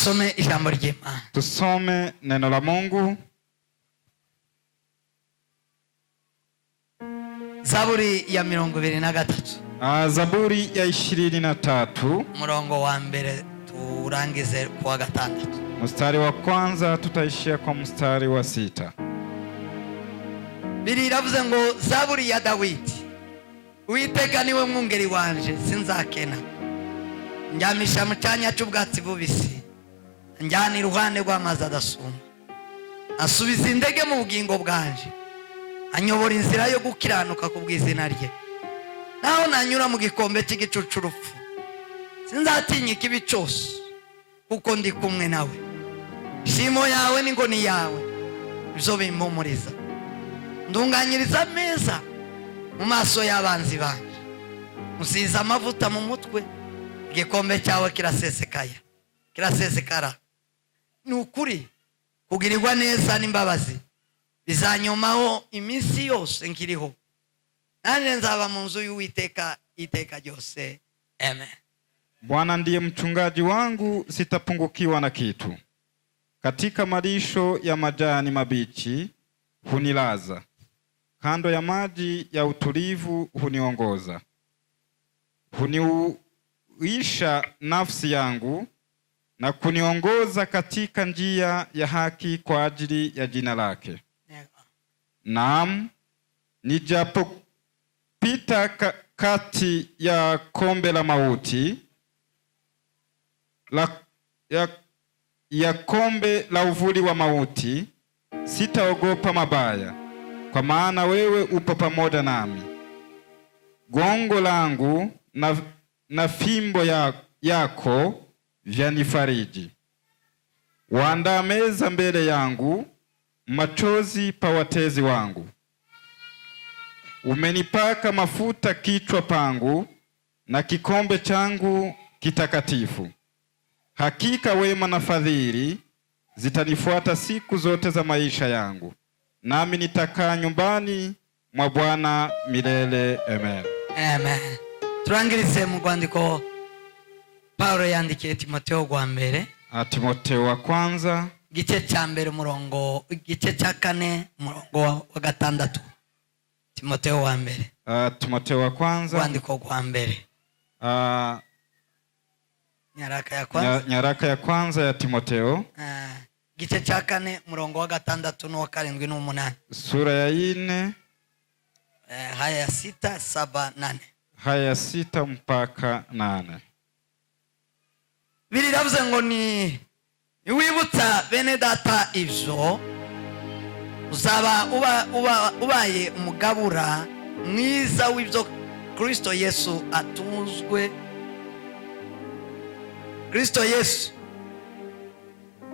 Tusome ijambo ry'Imana. Tusome neno la Mungu. Zaburi ya 23. Zaburi ya 23. Murongo wa mbere turangize kwa gatandatu. Mstari wa kwanza tutaishia kwa mstari wa 6. Biravuze ngo Zaburi ya Dawidi. Uwiteka niwe mwungeri wanje sinzakena. Njyamisha mu cyanya cy'ubwatsi bubisi. Njyana iruhande rw'amazi adasuma. Asubiza indege mu bugingo bwanje. Anyobora inzira yo gukiranuka kubw'izina rye. Naho nanyura mu gikombe cy'igicucurupfu sinzatinya ikibi cyose kuko ndi kumwe nawe. Shimo yawe n'ingoni yawe bizo bimpumuriza. Ndunganyiriza meza mu maso y'abanzi banje. Musiza amavuta mu mutwe. Igikombe cyawe kirasesekara. Nukuri kugirirwa neza n'imbabazi bizanyomaho iminsi yose nkiriho. Nani nzaba mu nzu y'Uwiteka iteka ryose. Amen. Bwana ndiye mchungaji wangu, sitapungukiwa na kitu. Katika malisho ya majani mabichi hunilaza. Kando ya maji ya utulivu huniongoza. Huniuisha nafsi yangu na kuniongoza katika njia ya haki kwa ajili ya jina lake. Naam, nijapopita kati ya kombe la mauti, ya kombe la uvuli wa mauti, sitaogopa mabaya, kwa maana wewe upo pamoja nami. Gongo langu na fimbo yako vyanifariji. Waandaa meza mbele yangu machozi pa watezi wangu. Umenipaka mafuta kichwa pangu na kikombe changu kitakatifu. Hakika wema na fadhili zitanifuata siku zote za maisha yangu, nami nitakaa nyumbani mwa Bwana milele. Amen. Amen. Turangirize mu rwandiko Paulo yandikiye Timotheo wa mbere. Timotheo wa kwanza gice cya mbere murongo gice cya 4 murongo wa gatandatu. Timotheo wa mbere. Timotheo wa kwanza rwandiko rwa mbere. Nyaraka ya kwanza ya Timotheo. Gice cya 4 murongo wa gatandatu no wa 7 no 8. Sura ya 4 haya ya 6, 7, 8. Haya ya 6 mpaka 8. Biravuze ngo ni wibutsa bene data ivyo uzaba ubaye umugabura mwiza w'ivyo Kristo Yesu atunzwe. Kristo Yesu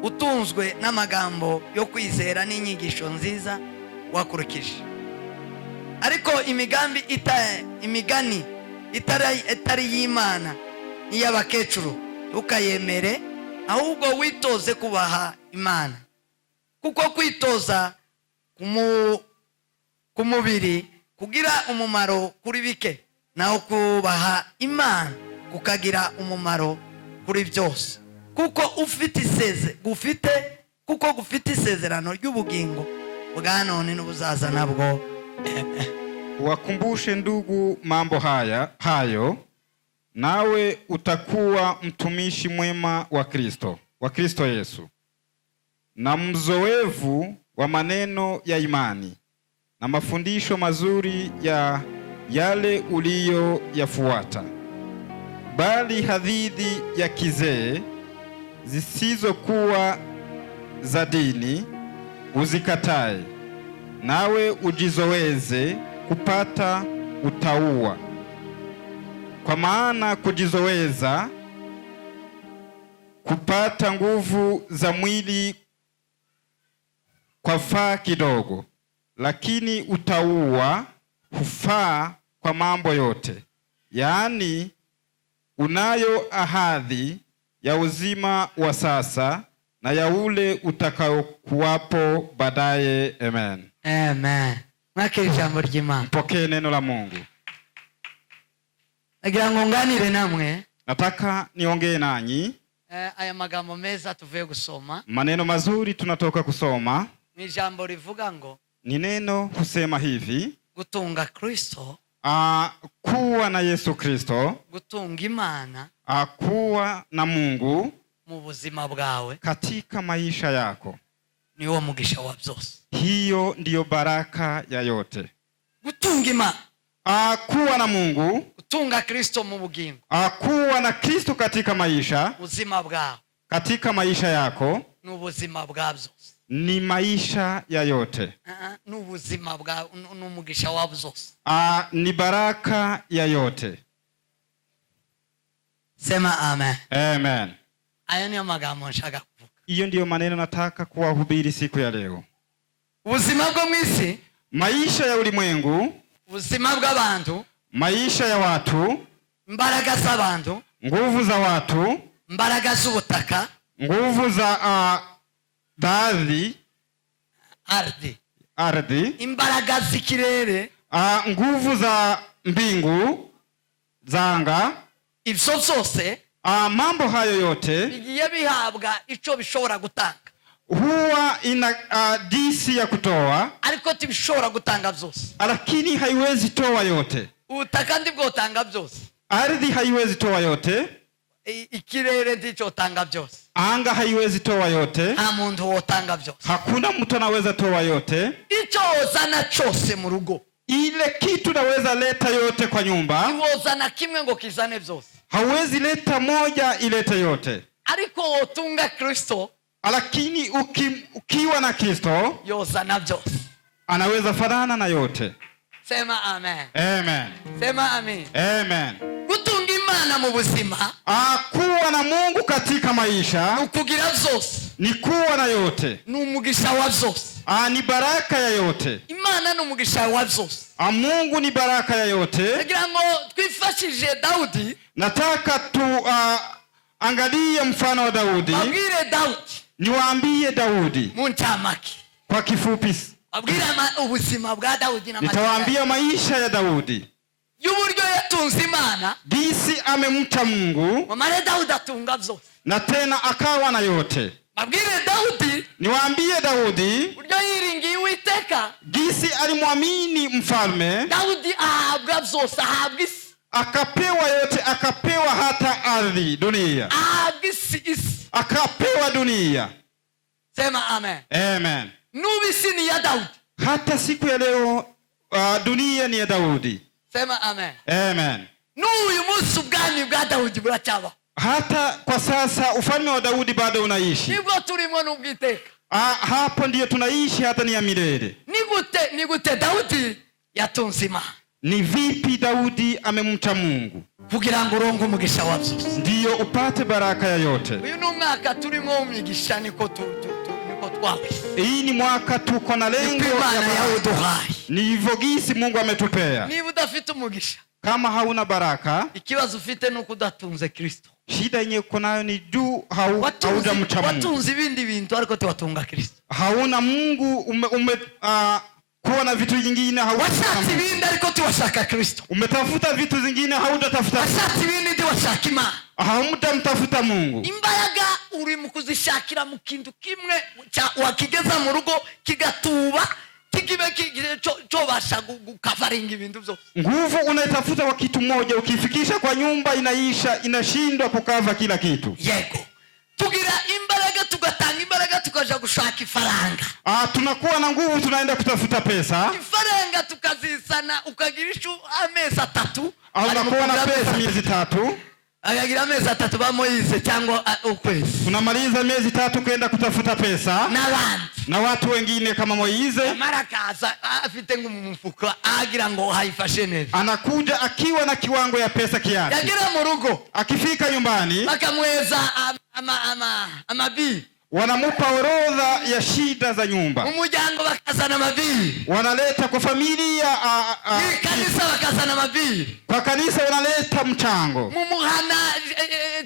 utunzwe n'amagambo yo kwizera n'inyigisho nziza wakurikije. Ariko imigani itari y'Imana ni y'abakecuru ukayemere, ahubwo witoze kubaha Imana. Kuko kwitoza ku mubiri kugira umumaro kuri bike, naho kubaha Imana kukagira umumaro kuri byose. Kuko gufite isezerano ry'ubugingo bwa none n'ubuzaza nabwo. Wakumbushe ndugu mambo hayo, nawe utakuwa mtumishi mwema wa Kristo Yesu, na mzoevu wa maneno ya imani na mafundisho mazuri ya yale uliyoyafuata. Bali hadithi ya kizee zisizokuwa za dini uzikatae, nawe ujizoweze kupata utauwa. Kwa maana kujizoweza kupata nguvu za mwili kwa faa kidogo, lakini utauwa hufaa kwa mambo yote. Yaani unayo ahadi ya uzima wa sasa na ya ule utakaokuwapo baadaye. Amen. Amen. Mwake ijambo ry'Imana. Pokee neno la Mungu. Nagira ngo nganire namwe. Nataka niongee nanyi. aya magambo meza tuvuye gusoma, maneno mazuri tunatoka kusoma ni ijambo rivuga ngo ni neno husema hivi, gutunga Kristo, kuwa na Yesu Kristo, gutunga Imana, kuwa na Mungu mu buzima bwawe, katika maisha yako, niwo mugisha wabyose. hiyo ndiyo baraka ya yote. Gutunga Imana, kuwa na Mungu, gutunga Kristo mu bugingo, kuwa na Kristo katika maisha, ubuzima bwawe, katika maisha yako, n'ubuzima bwa byose, ni maisha ya yote. n'ubuzima bwawe n'umugisha wa byose, ni baraka ya yote. Sema amen. Amen. Aya niyo magambo nshaka kuvuga. Hiyo ndiyo maneno nataka kuwahubiri siku ya leo. Ubuzima bwo mwisi, maisha ya ulimwengu, ubuzima bw'abantu, maisha ya watu, imbaraga z'abantu, nguvu za watu, imbaraga z'ubutaka, nguvu za baadhi, ardhi, imbaraga z'ikirere, nguvu za mbingu, zanga, ibyo byose mambo hayo yote bigiye bihabwa ico bishobora gutanga, huwa ina disi ya kutoa, ariko tibishobora gutanga byose, lakini haiwezi toa yote. ubutaka ndibwotanga byose, ardhi haiwezi toa yote, ikirere ndichotanga byose, anga haiwezi toa yote, nta muntu wotanga byose, hakuna mtu anaweza toa yote. ico ozana cyose mu rugo, ile kitu naweza leta yote kwa nyumba, iwozana kimwe ngo kizane byose, hawezi leta moja ilete yote, ariko wotunga Kristo, lakini ukiwa na Kristo yozana byose, anaweza fanana na yote. Sema amen. Amen. Sema amen. Amen. Gutunga Imana mu buzima, kuwa na Mungu katika maisha, ukugira byose, ni kuwa na yote, ni umugisha wa byose, ni baraka ya yote. Imana ni umugisha wa byose, Mungu ni baraka ya yote. kugira ngo twifashije Daudi, nataka tu angalie mfano wa Daudi. abwire Daudi, niwaambie Daudi mu ncamake, kwa kifupi. abwira ubuzima bwa Daudi na nitawaambia maisha ya Daudi, y'uburyo yatunze Imana, jinsi amemcha Mungu, mamare Daudi atunga byose, na tena akawa na yote. abwire Daudi, niwaambie Daudi buryo yiringiye Uwiteka, jinsi alimwamini mfalme, Daudi ahabwa byose, ahabwa isi, akapewa yote, akapewa hata ardhi, dunia, ahabwa isi, akapewa dunia. Sema amen. Amen. N'ubisi ni ya Daudi, hata siku ya leo dunia ni ya Daudi. Sema amen. Amen. N'uyu munsi ubwami bwa Daudi buracyaba, hata kwa sasa ufalme wa Daudi bado unaishi. nibwo turimo n'ubwiteka, hapo ndiyo tunaishi hata ni ya milele. ni gute Daudi yatunze Imana? Ni vipi Daudi amemcha Mungu kugira ngo uronke umugisha wa byose, ndiyo upate baraka ya yote. uyu ni umwaka turimo umugisha, niko twawe. Hii ni mwaka tuko na lengo ya uduhaye, ni hivyo gisi Mungu ametupea. niba udafite umugisha, kama hauna baraka, ikibazo ufite nuko udatunze Kristo. shida yenyewe uko nayo ni juu haujamcha Mungu. watunze ibindi bintu ariko tiwatunga Kristo. hauna Mungu, kuwa na vitu vingine, washatse ibindi ariko tiwashaka Kristo. umetafuta vitu vingine, haujatafuta. washatse ibindi tiwashaka Imana, haumtamtafuta Mungu. imbaraga uri mu kuzishakira mu kintu kimwe wakigeza mu rugo kigatuba, kikibe chobasha gukavaringa ibintu byose. Nguvu unaitafuta kwa kitu moja, ukifikisha kwa nyumba inaisha, inashindwa kukava kila kitu. Yego, tugira imbaraga, tugatanga imbaraga, tukaja gushaka ifaranga. Tunakuwa na nguvu, tunaenda kutafuta pesa. Ifaranga tukazisana, ukagirisha amezi 3, unakuwa na pesa miezi 3, akagira amezi 3 bamoyize cyangwa ukwezi. Tunamaliza miezi 3 kwenda kutafuta pesa na watu wengine kama Moize. Marakaza afite ngumfuko agira ngo haifashe neza, anakuja akiwa na kiwango ya pesa kiasi. yagira mu rugo, akifika nyumbani bakamweza amabi, wanamupa orodha ya shida za nyumba. umuryango bakazana amabi, wanaleta kwa familia. kanisa bakazana amabi, kwa kanisa wanaleta mchango. mumuhana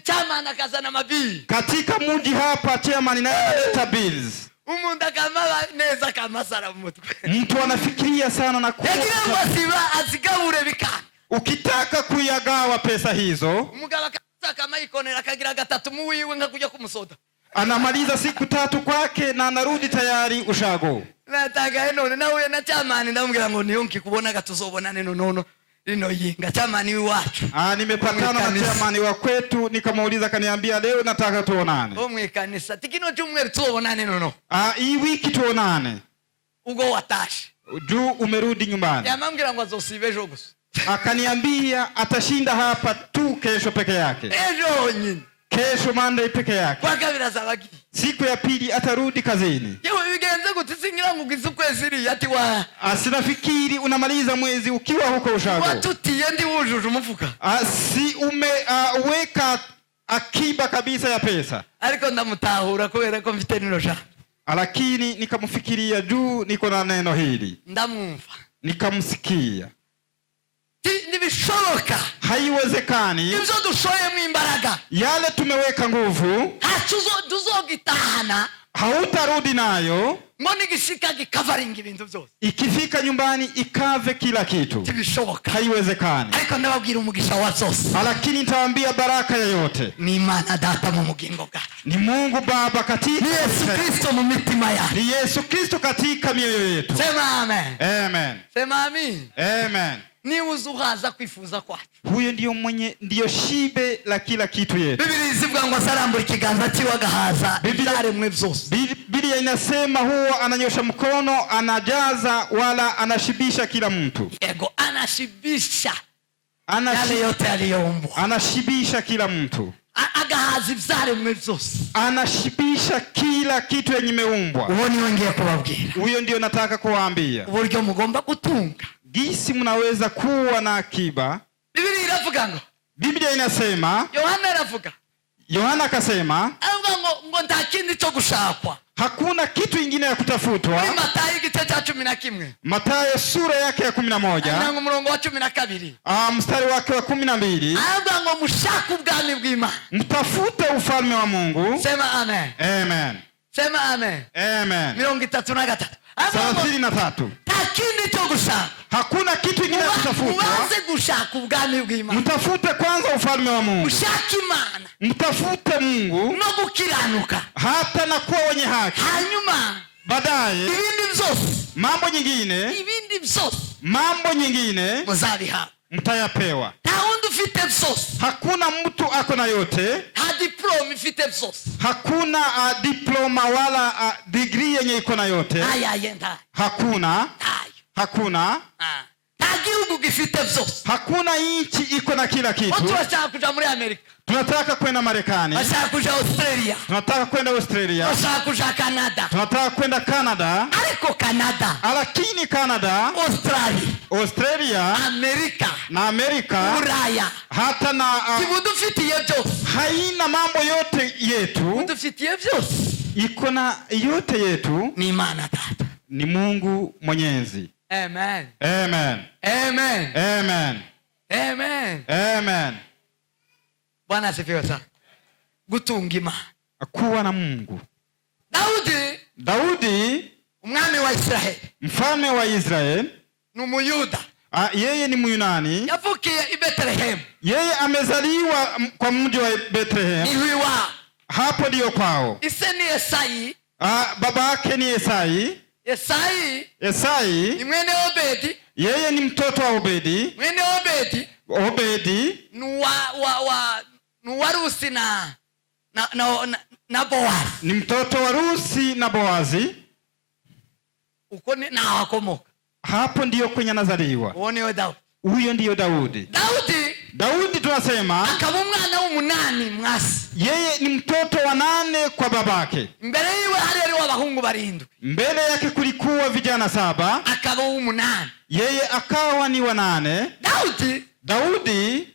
chairman akazana amabi, katika mji hapa chairman naye analeta bills. umuntu akamaba neza kamasara mu mutwe, mtu anafikiria sana na yagira ngo asiba azigabure bikana. ukitaka kuyagawa pesa hizo, umugabo saka mayikonera akagira gatatu mu wiwe nkakuja kumusoda. Anamaliza siku 3 kwake na anarudi tayari ushago. Nataka none nawe na chamani ndamubwira ngo niyo nkikubona gatuzobona nono lino yinga chamani wacu. Nimepatana na chamani wa kwetu nikamuuliza kaniambia leo nataka tuonane. Omwekanisa tikino cyumweru tuzobonane nono. Hii wiki tuonane. Ugo watashi. Umerudi nyumbani. Yamambwira ngo azosibe ejo gusa. Akaniambia atashinda hapa tu kesho peke yake. Ejo nyine. Kesho Monday peke yake. Kwa kabila zabagi. Siku ya pili atarudi kazini. Yewe bigenze gutisingira ngo gizukweziri ati wa. Asinafikiri unamaliza mwezi ukiwa huko ushago. Watutiye ndi wujuje umufuka. Si weka akiba kabisa ya pesa. Ariko ndamutahura kubera ko mfite nino sha. Lakini nikamfikiria juu niko na neno hili. Ndamumva. Nikamsikia. Nibishoboka. Haiwezekani. Ibyo dushoye mu imbaraga. Yale tumeweka nguvu. Tuzogitahana. Hautarudi nayo. Ngo nigishika gikavaringa ibintu byose. Ikifika nyumbani ikave kila kitu. Tibishoboka. Haiwezekani. Ariko ndababwira umugisha wa zose. Lakini nitawaambia baraka yoyote. Ni Imana Data mu mugingo bwawe. Ni Mungu Baba katika. Ni Yesu Kristo mu mitima yacu. Ni Yesu Kristo katika mioyo yetu. Sema amen. Amen. Sema amen. Amen. Ni uzuhaza kwifuza kwacu. Huyo ndiyo shibe la kila kitu yetu. Biblia isivuga ngo asarambura ikiganza cyiwe agahaza ibyaremwe byose. Biblia inasema huwa ananyosha mkono anajaza wala anashibisha kila mtu. Ego anashibisha. Yale yote aliyoumbwa. Anashibisha kila mtu. Agahaza ibyaremwe byose. Anashibisha kila kitu yenye kimeumbwa. Uwo ni wengeye kubabwira. Huyo ndio nataka kuwaambia. Uburyo mugomba gutunga. Gisi mnaweza kuwa na akiba. Biblia iravuga ngo. Biblia inasema. Yohana akasema. Ngo nta kindi cyo gushakwa. Hakuna kitu ingine ya kutafutwa. Ni Mathayo igice cya 11. Mathayo sura yake ya 11. Ngo murongo wa 12. Mstari wake wa 12. Ngo mushaka ubwami bw'Imana. Mtafute ufalme wa Mungu. Sema amen. Amen. Sema amen. Amen. 33. 33. Takindi cyo gushaka. Hakuna kitu kingine kutafutwa. Muanze gushaka ubwami bw'Imana. Mtafute kwanza ufalme wa Mungu. Mushaka Imana. Mtafute Mungu. No gukiranuka. Hata na kuwa wenye haki. Hanyuma. Baadaye. Ibindi byose. Mambo nyingine. Muzabiha. Mtayapewa. Taundi ufite byose. Hakuna mtu ako na yote. Diploma ifite byose. Hakuna diploma wala degree yenye iko na yote. Ayayenda. Hakuna. Hakuna. Tagihugu gifite byose. Hakuna nchi iko na kila kitu. Watu wataka kuja muri Amerika. Tunataka kwenda Marekani. Wataka kuja Australia. Tunataka kwenda Australia. Wataka kuja Canada. Tunataka kwenda Canada. Aliko Canada. Lakini Canada, Australia, na Amerika, Ulaya, hata na kibudufitiye byose. Haina mambo yote yetu. Budufitiye byose. Iko na yote yetu. Ni Imana Data. Ni Mungu Mwenyezi. Amen. Amen. Amen. Amen. Amen. Amen. Bwana asifiwe sana. Gutunga Imana. Kuwa na Mungu. Daudi, umwami wa Israeli. Mfalme wa Israeli. Ni Muyuda. Yeye ni Myunani. Yavukiye i Bethlehem. Yeye amezaliwa kwa mji wa Bethlehem. Ni huwa. Hapo ndio kwao. Ise ni Yesai. Baba yake ni Yesai. Yesai ni mwene Obedi. Yeye ni mtoto wa Obedi. Mwene Obedi wa Rusi na Boazi. Ni mtoto wa Rusi na Boazi. Uko ni na wakomoka. Hapo ndio kwenye nazaliwa. Huyo ndio Daudi. Daudi tunasema akaba umwana w'umunani mwasi. Yeye ni mtoto wa 8 kwa babake. Mbele yiwe hari w'abahungu 7. Mbele yake kulikuwa vijana 7. Akaba w'umunani. Yeye akawa ni wa 8. Daudi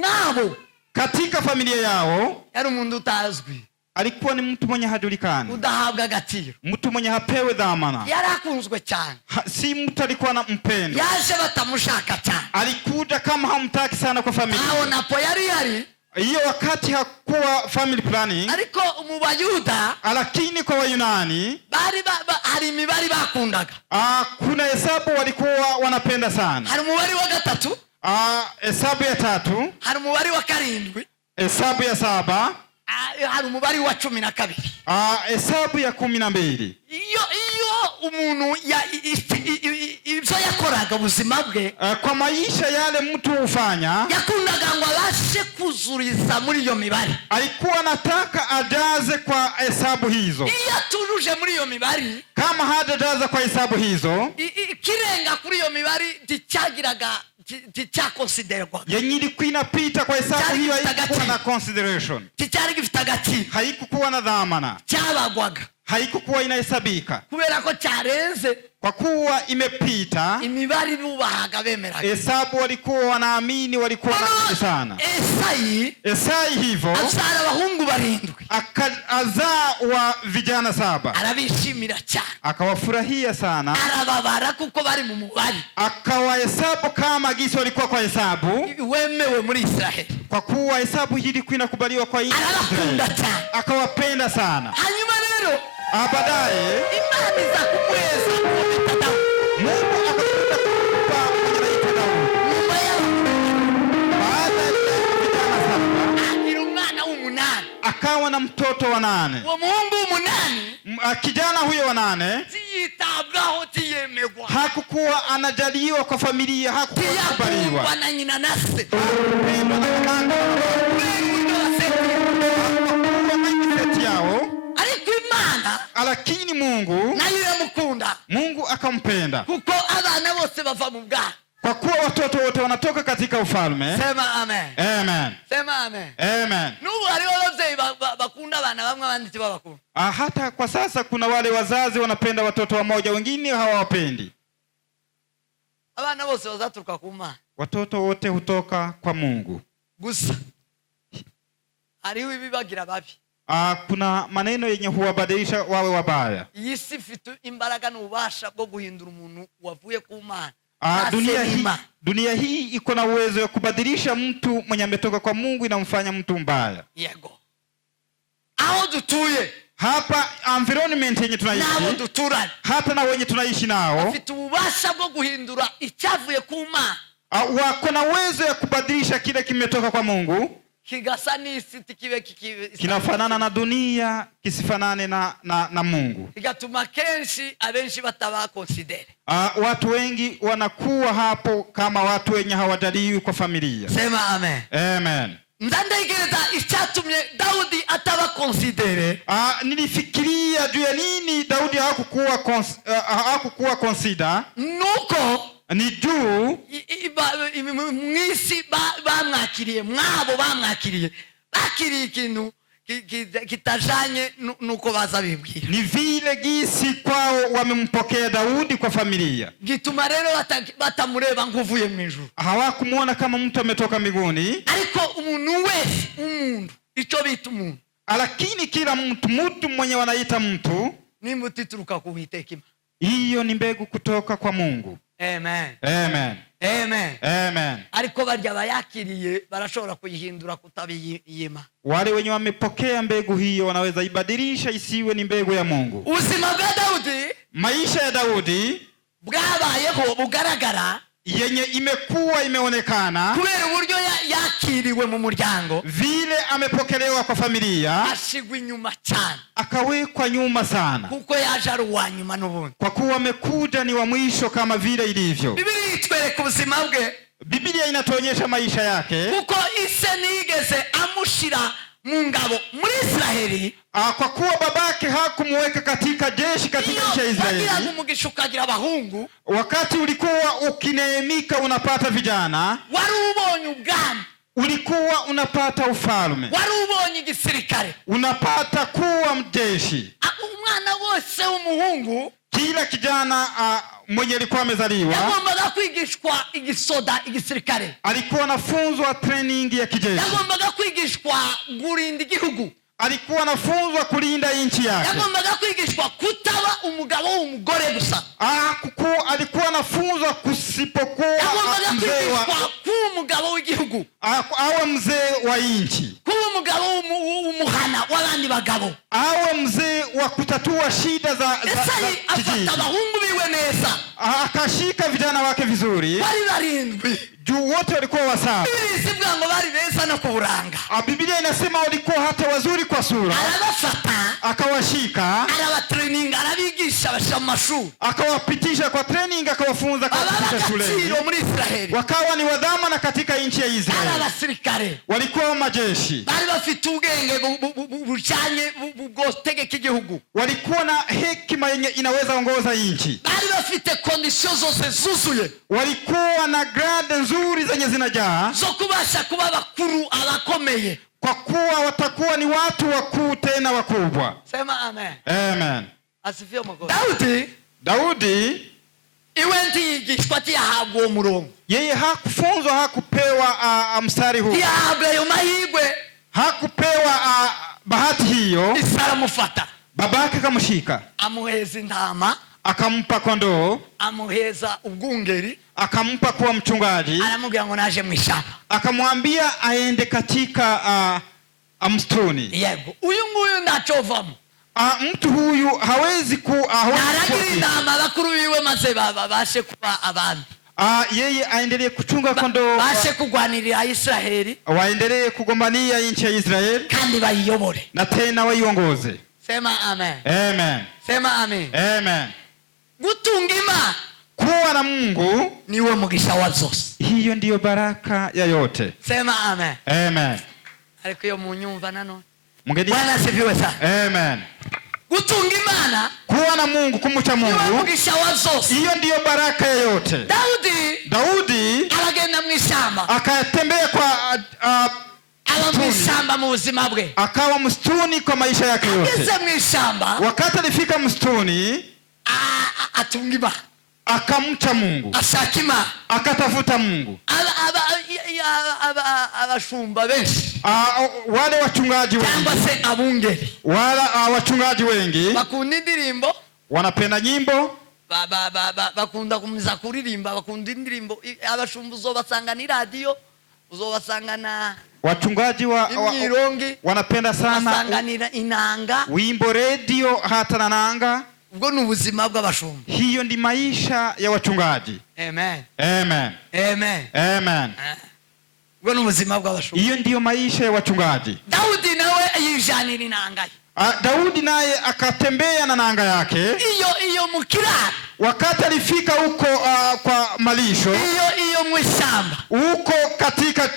nabo katika familia yao yari umuntu utazwi. Alikuwa ni mtu mwenye hajulikani. Udahabwa agaciro. Mtu mwenye hapewe dhamana. Yarakunzwe cyane. Si mtu alikuwa na mpendo. Yaje batamushaka cyane. Alikuja kama hamtaki sana kwa familia. Hao napo yari. Hiyo wakati hakuwa family planning. Ariko mu Bayuda, lakini kwa Wayunani hari imibari bakundaga. Kuna hesabu walikuwa wanapenda sana. Hari umubari wa 3. Hesabu ya 3. hari umubare wa 7. Hesabu ya 7. hari umubare wa 12. Hesabu ya 12. iyo umuntu ibyo yakoraga ubuzima bwe, kwa maisha yale mtu hufanya, yakundaga ngo abashe kuzuriza muri iyo mibare. alikuwa anataka ajaze kwa hesabu hizo. iyo turuje muri iyo mibare, kama hajajaza kwa hesabu hizo, kirenga kuri iyo mibare dicyagiraga ticyakonsiderwa, yenye ilikuwa inapita kwa hesabu hiyo haikuwa na consideration, kicyari gifite agaciro, haikuwa na dhamana, cyabagwaga, haikuwa inahesabika, kubera ko cyarenze, kwa kuwa imepita. imibare bubahaga bemeraga, hesabu walikuwa wanaamini, walikuwa wanaamini sana. Esai hivyo azara abahungu 7, akazaa wa vijana 7, arabishimira cyane, akawafurahia sana, arababara kuko bari mu mubari, akawahesabu kama gisi walikuwa kwa hesabu, wemewe muri Israeli, kwa kuwa hesabu hii ilikuwa inakubaliwa kwa Israeli, akawapenda sana. hanyuma rero baadaye imani za kumweza kuita Mungu akakuta kumpa anaita Daudi. Baada ya vijana 7, akira umwana w'8, akawa na mtoto wa 8. uwo muhungu w'8, kijana huyo wa 8 tiyitabwaho, tiyemegwa, hakukuwa anajaliwa kwa familia, hakukuwa kubaliwa na nyina na se, ariko Imana, lakini Mungu nayo yamukunda, Mungu akampenda, kuko abana bose bava mu bwana, kwa kuwa watoto wote wanatoka katika ufalme. Sema amen. Amen. Sema amen. Amen. Nubu hariho abavyeyi bakunda abana bamwe, abandi tibabakunda. Hata kwa sasa kuna wale wazazi wanapenda watoto wamoja, wengine hawawapendi. Abana bose bazaturuka ku Mana, watoto wote hutoka kwa Mungu. Gusa hariho ibibagira babi. Kuna maneno yenye huwabadilisha wawe wabaya. Iyi si ifite imbaraga n'ububasha bwo guhindura umuntu wavuye ku Mana. Dunia hii iko na uwezo wa kubadilisha mtu mwenye ametoka kwa Mungu, inamfanya mtu mbaya. Yego. Aho dutuye, hapa environment yenye tunaishi, nabo duturanye, hata na wenye tunaishi nao, bafite ububasha bwo guhindura icyavuye ku Mana. Wako na uwezo ya kubadilisha kile kimetoka kwa Mungu kigasa n'isi kibe kinafanana na dunia, kisifanane na Mungu. Igatuma kenshi abenshi batabakonsidere. Watu wengi wanakuwa hapo kama watu wenye hawajaliwi kwa familia. Sema amen. Amen. Ndandegereza icyatumye Daudi atabakonsidere. Nilifikiria juu ya nini Daudi hakukuwa consider. Nuko ni juu mwisi bamwakiriye, mwabo bamwakiriye, bakiriye ikintu kitajanye nuko baza bibwira. Ni vile gisi kwao wamempokea Daudi kwa familia, gituma rero batamureba nguvuye mu ijuru, hawakumuona kama mtu ametoka mbinguni. Ariko umuntu wese, umuntu ico bita umuntu, lakini kila mtu mwenye wanaita mtu ni mutituruka ku Uwiteka. Hiyo ni mbegu kutoka kwa Mungu. Amen. Amen. Amen. Amen. Ariko barya bayakiriye barashobora kuyihindura kutabiyima. Wale wenye wamepokea mbegu hiyo wanaweza ibadilisha isiwe ni mbegu ya Mungu. Uzima bwa Daudi, maisha ya Daudi bwabayeho bugaragara, yenye imekuwa imeonekana kubera uburyo yakiriwe mu muryango, vile amepokelewa kwa familia, ashigwa inyuma cyane, akawekwa nyuma sana, kuko yaje ari uwa nyuma n'ubundi, kwa kuwa amekuja ni wa mwisho kama vile ilivyo. Biblia itwereka ubuzima bwe, Biblia inatuonyesha maisha yake, kuko ise nigeze amushira mu ngabo muri Israeli, kwa kuwa babake hakumuweka katika jeshi katika nchi ya Israeli. Mugisha ukagira abahungu, wakati ulikuwa ukineemika unapata vijana, wari ubonye ubwami, ulikuwa unapata ufalme, wari ubonye igisirikare, unapata kuwa mjeshi. Umwana wose w'umuhungu, kila kijana mwenye alikuwa amezaliwa, yagombaga kwigishwa igisoda, igisirikare, alikuwa anafunzwa training ya kijeshi, yagombaga kwigishwa kurinda igihugu, alikuwa anafunzwa kulinda nchi yake. Yagombaga kwigishwa kutaba umugabo w'umugore gusa. Alikuwa anafunzwa kusipokuwa mzee wa umugabo w'igihugu. Awe mzee wa nchi. Kuba umugabo w'umuhana w'abandi bagabo. Awe mzee wa kutatua shida za kijiji. Abahungu biwe neza. Akashika vijana wake vizuri. Bari barindwi. Juu wote walikuwa wasaba. Sibwa ngo bari beza no kuburanga. Biblia inasema walikuwa hata wazuri kwa sura. Arabafata. Akawashika. Arabatraining, arabigisha bashamashu. Akawapitisha kwa training, akawafunza katika shule. Wakawa ni wadhamana katika nchi ya Israeli. Arabasirikare. Walikuwa majeshi. Bari bafite ubwenge bucanye bugotege igihugu. Walikuwa na hekima yenye inaweza ongoza nchi. Bari bafite conditions zose zuzuye. Walikuwa na grade nzuri zenye zinajaa zo kubasha kuba bakuru abakomeye, kwa kuwa watakuwa ni watu wakuu tena wakubwa. Sema amen. Amen. Asifiwe Mungu. Daudi iwenti yigishwa tiyahabwa umurongo. Yeye hakufunzwa, hakupewa mstari huu. Tiyahabwa yo mahigwe. Hakupewa bahati hiyo. Isaramufata. Babake kamushika. Amuheza intama. Akampa kondoo. Amuheza ubwungeri. Akampa kuwa mchungaji. Aramubwira ngo naje mwishamba. Akamwambia aende katika msituni. Yego. Uyu nguyu ndacovamo. Mtu huyu hawezi intama bakuru biwe maze babashe kuba abandi. Yeye aendelee kuchunga kondoo. Bashe kugwanirira Israeli. Waendelee kugombania nchi ya Israeli. Kandi bayiyobore. Na tena waiongoze. Sema amen. Amen. Sema amen. Amen. Gutunga Imana. Kuwa na Mungu niwe mugisha wa zose. Hiyo ndiyo baraka ya yote. Sema amen. Amen. Ariko yo munyumva nano. Bwana asifiwe sana. Amen. Gutunga Imana. Kuwa na Mungu, kumcha Mungu. Niwe mugisha wa zose. Hiyo ndiyo baraka ya yote. Daudi aragenda mwishamba. Akatembea kwa mwishamba mu buzima bwe. Akawa msituni kwa maisha yake yote. Ageze mwishamba. Wakati alifika msituni, atunga Imana. Akamcha Mungu. Ashakima. Akatafuta Mungu. Abashumba benshi. Wale wachungaji wengi. Cyangwa se abungeri. Wala wachungaji wengi. Bakunda indirimbo. Wanapenda nyimbo. Bakunda kumiza kuririmba, bakunda indirimbo. Abashumba uzobasanga ni radio, uzobasanga na wachungaji wanapenda sana basanganira inanga, wimbo radio hata na nanga. Ubwo ni ubuzima bw'abashumba. Hiyo ndi maisha ya wachungaji. Amen. Amen. Amen. Amen. Ubwo ni ubuzima bw'abashumba. Hiyo ndiyo maisha ya wachungaji. Daudi nawe yijanira inanga. Daudi naye akatembea na nanga yake. Iyo mukirara. Wakati alifika huko kwa malisho. Iyo mwishamba. Huko katika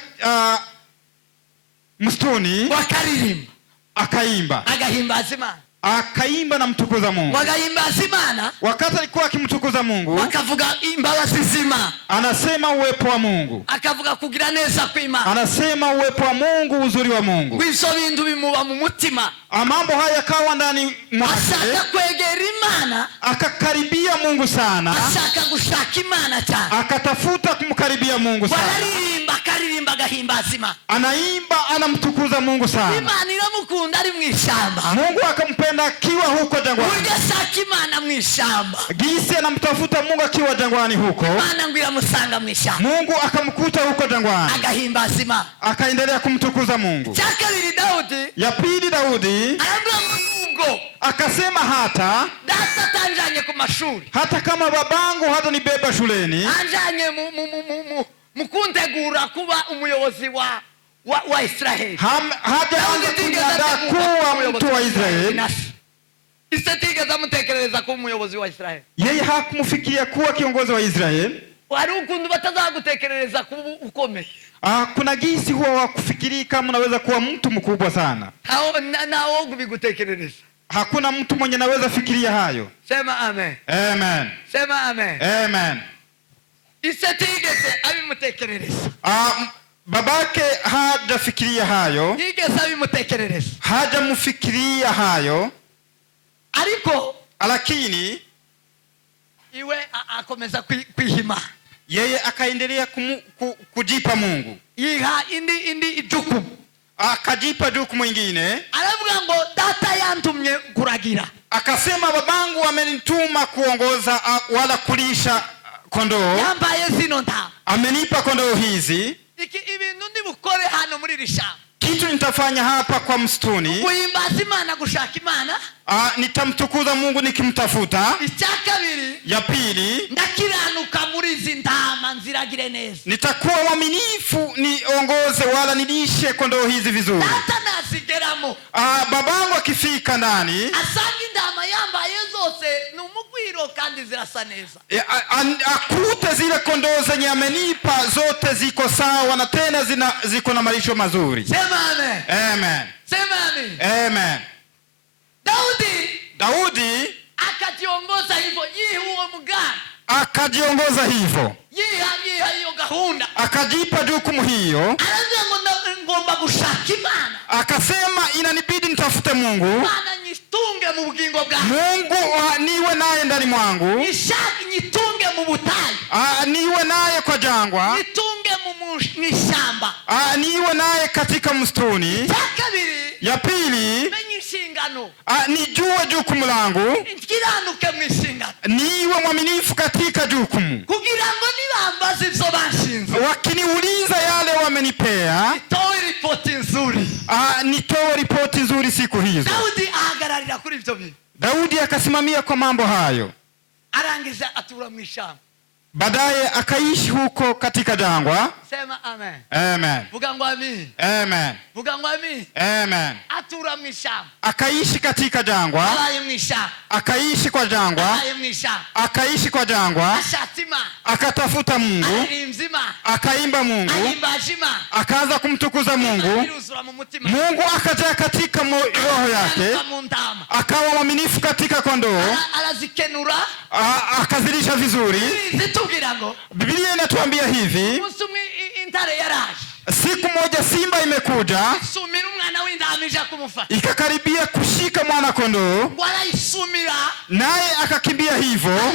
msituni. Wakaririmba. Akaimba. Agahimbaza Imana. Akaimba na mtukuza Mungu. Wagahimbaza Imana. Wakati alikuwa akimtukuza Mungu. Wakavuga imbabazi z'Imana. Anasema uwepo wa Mungu. Akavuga kugira neza kw'Imana. Anasema uwepo wa Mungu, uzuri wa Mungu. Biso bintu bimuba mu mutima. Mambo haya yakawa ndani mwake. Ashaka kwegera Imana. Akakaribia Mungu sana. Ashaka gushaka Imana cyane. Akatafuta kumkaribia Mungu sana. Akaririmba agahimbaza Imana. Anaimba, anamtukuza Mungu sana. Imana iramukunda ari mwishamba. Mungu akampenda akiwa huko jangwani. Urashaka Imana mwishamba. Gisi anamtafuta Mungu akiwa jangwani huko. Imana ngwira musanga mwishamba. Mungu akamkuta huko jangwani. Agahimbaza Imana. Akaendelea kumtukuza Mungu. Chakabiri Daudi. Ya pili Daudi. Akasema hata data tanjanye ku mashuri. Hata kama babangu hata nibeba shuleni. Anjanye mukuntegura kuba umuyobozi wa Israeli. Hajaanza kujiandaa kuwa mtu wa Israeli. Isatigeza mutekereza kuba umuyobozi wa Israeli. Yeye hakumfikiria kuwa kiongozi wa Israeli. Wari ukundu batazagutekereza kuba ukomeye. Kuna gisi huwa wakufikiri kama unaweza kuwa mtu mkubwa sana. Nao kubigutekereza. Hakuna mtu mwenye naweza fikiria hayo. Sema amen. Amen. Sema amen. Amen. Isatigeze abimutekereza. Babake hajafikiria hayo. Yigeze abimutekereza. Hajamufikiria hayo. Lakini iwe akomeza kwihima. Yeye akaendelea kujipa Mungu. Yiha indi jukumu. akajipa jukumu mwingine. Aravuga ngo data yantumye kuragira. Akasema babangu amenituma kuongoza wala kulisha kondoo. Yambaye zino ntama. Amenipa kondoo hizi. Ibintu ndi bukore hano muri rishamba. Kitu nitafanya hapa kwa msituni. Kuimbaza Imana, gushaka Imana. Nitamtukuza Mungu nikimtafuta. Icyakabiri. Ya pili. Ndakiranuka muri izi ntama nziragire neza. Nitakuwa mwaminifu niongoze wala nilishe kondoo hizi vizuri. Data nasigeramo. Babangu akifika ndani. Asanga intama yambaye zose numugwiro kandi zirasa neza. Akute zile kondoo zenye amenipa zote ziko sawa na tena ziko na malisho mazuri. Sema amen. Amen. Sema amen. Amen. Daudi akajiongoza hivyo, huo mgani akajiongoza hivyo, hiyo gahunda, akajipa jukumu hiyo. Anasema ngomba gushaka Imana. Akasema inanibidi nitafute Mungu. Imana nyitunge mu bugingo bwangu. Mungu niwe naye ndani mwangu. Nishaki nyitunge mu butayu. Niwe naye kwa jangwa. Nitunge mu shamba. Niwe naye katika msituni. Takabiri. Ya pili. Menyishingano. Nijue jukumu langu. Kiranuke mwishingano. Niwe mwaminifu katika jukumu. Kugira ngo nibambaze ivyo banshinze. Wakiniuliza yale wamenipea. Nitoe ripoti nzuri. Nitoe ripoti nzuri siku hizo. Daudi ahagararira kuri ivyo bintu. Daudi akasimamia kwa mambo hayo. Arangiza atura mwishamba. Baadaye akaishi huko katika jangwa. Sema amen. Amen. Vuga ngo amen. Amen. Vuga ngo amen. Amen. Atura mwishamba. Akaishi katika jangwa. Abaye mwishamba. Akaishi kwa jangwa. Abaye mwishamba. Akaishi kwa jangwa. Ashatima. Akatafuta Mungu. Alimzima. Akaimba Mungu. Alimbajima. Akaanza kumtukuza Mungu. Mungu akaja katika roho yake. Akawa mwaminifu katika kondoo. Alazikenura. Akazilisha vizuri. Biblia inatuambia hivi. Siku moja simba imekuja. Ikakaribia kushika mwana kondoo. Naye akakimbia hivyo.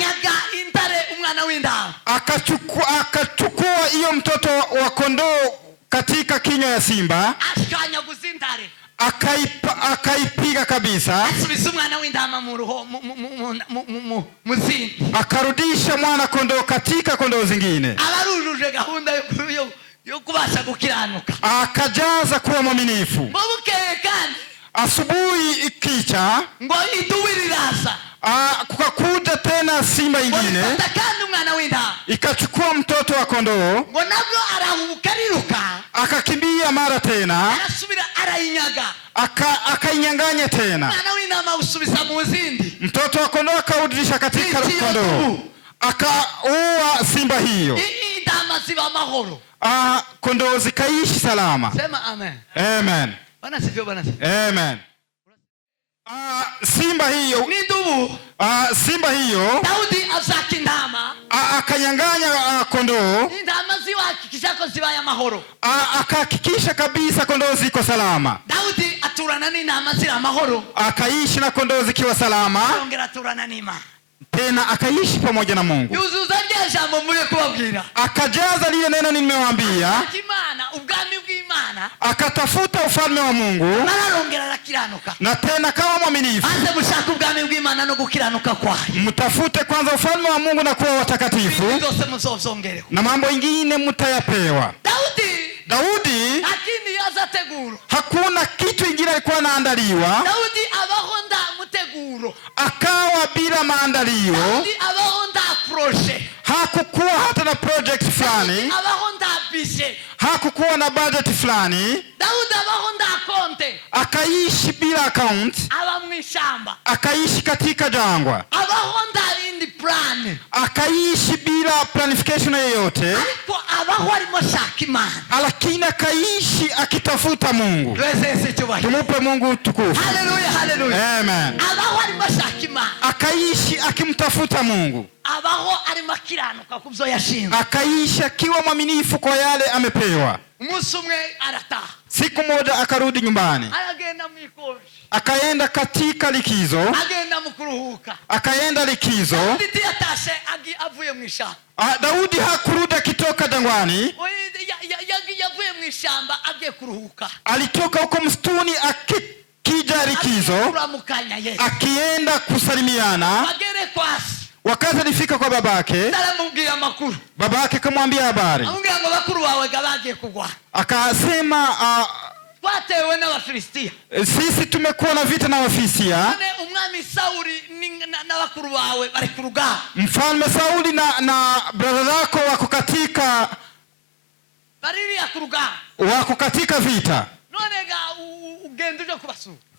Akachukua hiyo mtoto wa kondoo katika kinywa ya simba. Akaipiga kabisa. Akarudisha mwana kondoo katika kondoo zingine. Akajaza kuwa mwaminifu. Asubuhi ikicha, kukakuja tena simba ingine. Ikachukua mtoto wa kondoo. Akakimbia mara tena. Akainyang'anya tena. Mtoto wa kondoo akarudisha katika kondoo. Akaua simba hiyo. Kondoo zikaishi salama. Sema amen. Amen. Bwana sivyo bwana. Amen. Simba hiyo. Ni ndugu. Simba hiyo. Daudi azaki ndama. Akanyang'anya kondoo. Ndama ziwa hakikisha ko ziba ya mahoro. Akahakikisha kabisa kondoo ziko salama. Daudi aturana ni ndama zira mahoro. Akaishi na kondoo zikiwa salama. Ongera turana nima. Tena akaishi pamoja na Mungu. Yuzuzaje jambo mwe kubabwira. Akajaza lile neno nimewaambia. Imana, ubwami bw'Imana. Akatafuta ufalme wa Mungu. Mararongera rakiranuka. Na tena kama mwaminifu. Anza gushaka ubwami bw'Imana no gukiranuka kwayo. Mtafute kwanza ufalme wa Mungu na kuwa watakatifu. Byose muzovongereho. Na mambo mengine mtayapewa. Daudi lakini yazateguro. Hakuna kitu kingine alikuwa anaandaliwa. Daudi abahonda muteguro. Akawa bila maandalio. Daudi abahonda project. Hakukuwa hata na project fulani. Abahonda budget. Hakukuwa na budget fulani. Daudi abahonda account. Akaishi bila account. Abamwishamba. Akaishi katika jangwa. Abahonda in the plan. Akaishi bila planification yoyote. Alikuwa abaho arimo shaka Imana. Lakini akaishi akitafuta Mungu. Tumupe Mungu tukufu. Hallelujah, hallelujah. Amen. Abaho arimo shaka Imana. Akaishi akimtafuta Mungu. Abaho arimo kiranuka kubyo yashinze. Akaishi akiwa mwaminifu kwa yale amepewa. Umunsi umwe arataha. Siku moja akarudi nyumbani. Agenda mwikoje. Akaenda katika likizo. Agenda mkuruhuka. Akaenda likizo. Daudi atashe avuye mwishamba. Daudi hakurudi kitoka jangwani. Yavuye mwishamba agiye kuruhuka. Alitoka huko msituni akija likizo, akienda kusalimiana. Wagere kwasi. Wakati alifika kwa babake, babake kamwambia habari. Akasema sisi tumekuwa na vita na Wafilisti. Mfalme Sauli na brother zako wako katika vita.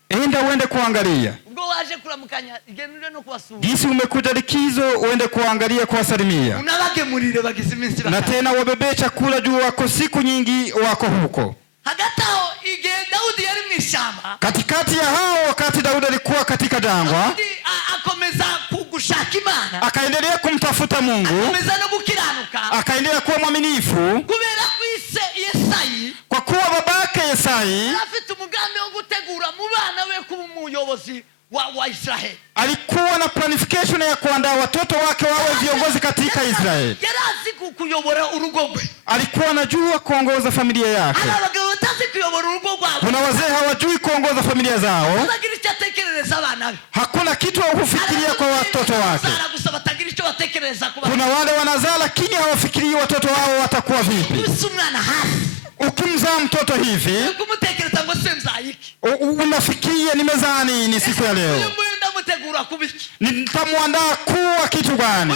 Enda uende kuangalia. Jinsi umekuja likizo, uende kuangalia, kuwasalimia. Na tena wabebe chakula juu wako siku nyingi wako huko. Katikati ya hao, wakati Daudi alikuwa katika jangwa, akaendelea kumtafuta Mungu, akaendelea kuwa mwaminifu, kwa kuwa babake Yesai alikuwa na planification ya kuandaa watoto wake wawe viongozi katika Israeli. Alikuwa anajua kuongoza familia yake. Kuna wazee hawajui kuongoza familia zao. Hakuna kitu hufikiria kwa watoto wake. Kuna wale wanazaa lakini hawafikirii watoto wao watakuwa vipi. Ukimzaa mtoto hivi, unafikiria nimezaa nini siku ya leo? Nitamwandaa kuwa kitu gani?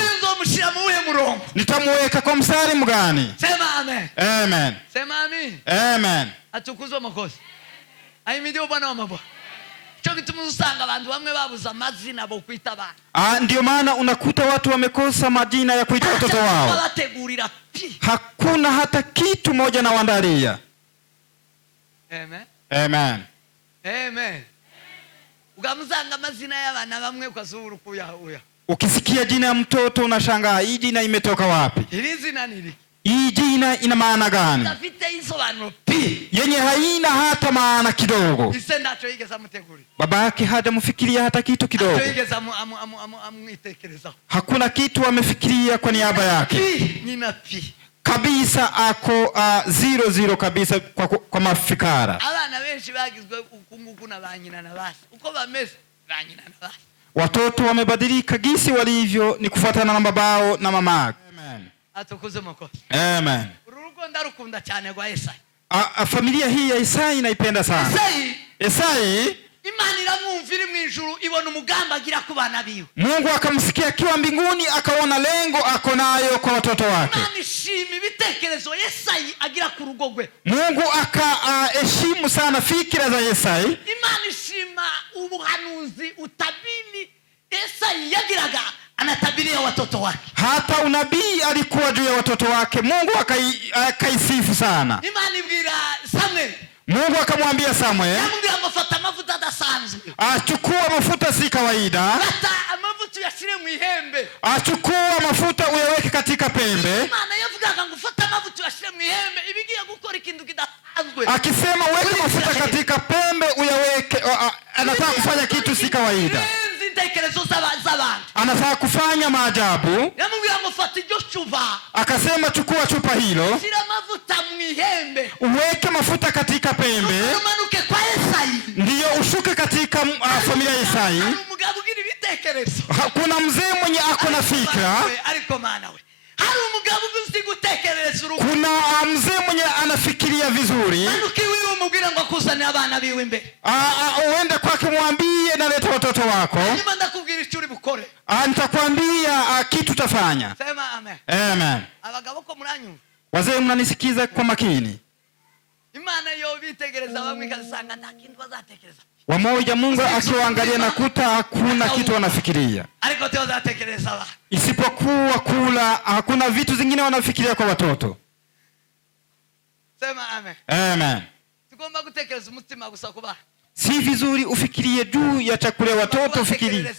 Nitamweka kwa mstari mgani? Sema amen. Amen. Sema amen. Amen. Atukuzwe Mwokozi. Ahimidiwe Bwana wa mabwana. Usanga abantu bamwe babuza amazina bo kwita bana. Ndio maana unakuta watu wamekosa majina ya kuita watoto wao. Hakuna hata kitu moja na wandalia. Amen. Amen. Amen. Ugamuzanga amazina y'abana bamwe ukazuru kuyahuya. Ukisikia jina ya mtoto unashangaa, hii jina imetoka wapi? Hili jina nili. Hii jina ina maana gani? Yenye haina hata maana kidogo. Babake hajamfikiria hata kitu kidogo. Hakuna kitu amefikiria kwa niaba yake. Kabisa ako 00 kabisa kwa mafikara. Abana benshi bagizwe kunguka na banyina na basi. Uko bameze banyina na basi. Watoto wamebadilika, gisi walivyo ni kufuatana na babao na mamake. Amen. Atukuze Mwokozi. Amen. Urugo ndarukunda cyane kwa Yesai. Familia hii ya Yesai naipenda sana. Yesai Imana iramwumvira mu ijuru, ibona umugamba agira ku bana biwe. Mungu akamsikia akiwa mbinguni, akaona lengo ako nayo kwa watoto wake. Imana ishima ibitekerezo Yesai agira ku rugo rwe. Mungu akaheshimu sana fikira za Yesai. Imana ishima ubuhanuzi, utabiri Yesai yagiraga, anatabiria watoto wake. Hata unabii alikuwa juu ya watoto wake. Mungu akaisifu sana. Imana ibwira Samuel. Mungu akamwambia Samuel, yamubwira ngo fata mafuta adasanzwe. Achukua mafuta si kawaida. Fata amavuta yashire mu ihembe. Achukua mafuta uyaweke katika pembe. Imana yavugaga ngo fata amavuta yashire mu ihembe, ibigiye gukora ikintu kidasanzwe. Akisema weka mafuta katika pembe uyaweke, anataka kufanya kitu si kawaida. Anataka kufanya maajabu. Yamubwira ngo fata iryo chupa. Akasema chukua chupa hilo, shira mafuta mu ihembe, uweke mafuta katika pembe, umanuke kwa Yesai, ndiyo ushuke katika familia ya Yesai. Umugaburire ibitekerezo. Kuna mzee mwenye ako na fikra. Ariko mana we, hari umugabo uzi gutekereza urugo. Kuna mzee mwenye anafikiria vizuri. Manuki wewe umubwira ngo akuzane abana biwe imbere. Uende kwake mwambie naleta watoto wako. Nyuma ndakubwira icyo uri bukore. Nitakwambia kitu tafanya. Sema amen. Amen. Abagabo ko muranyumva? Wazee mnanisikiza kwa makini. Imana yo bitegereza bamwe kasanga nta kintu bazatekereza. Wamoja Mungu akiwaangalia na kuta hakuna kitu wanafikiria. Ariko teo zatekereza ba. Isipokuwa kula, hakuna vitu zingine wanafikiria kwa watoto. Sema amen. Amen. Tugomba gutekereza umutima gusa kuba. Si vizuri ufikirie juu ya chakula watoto, ufikirie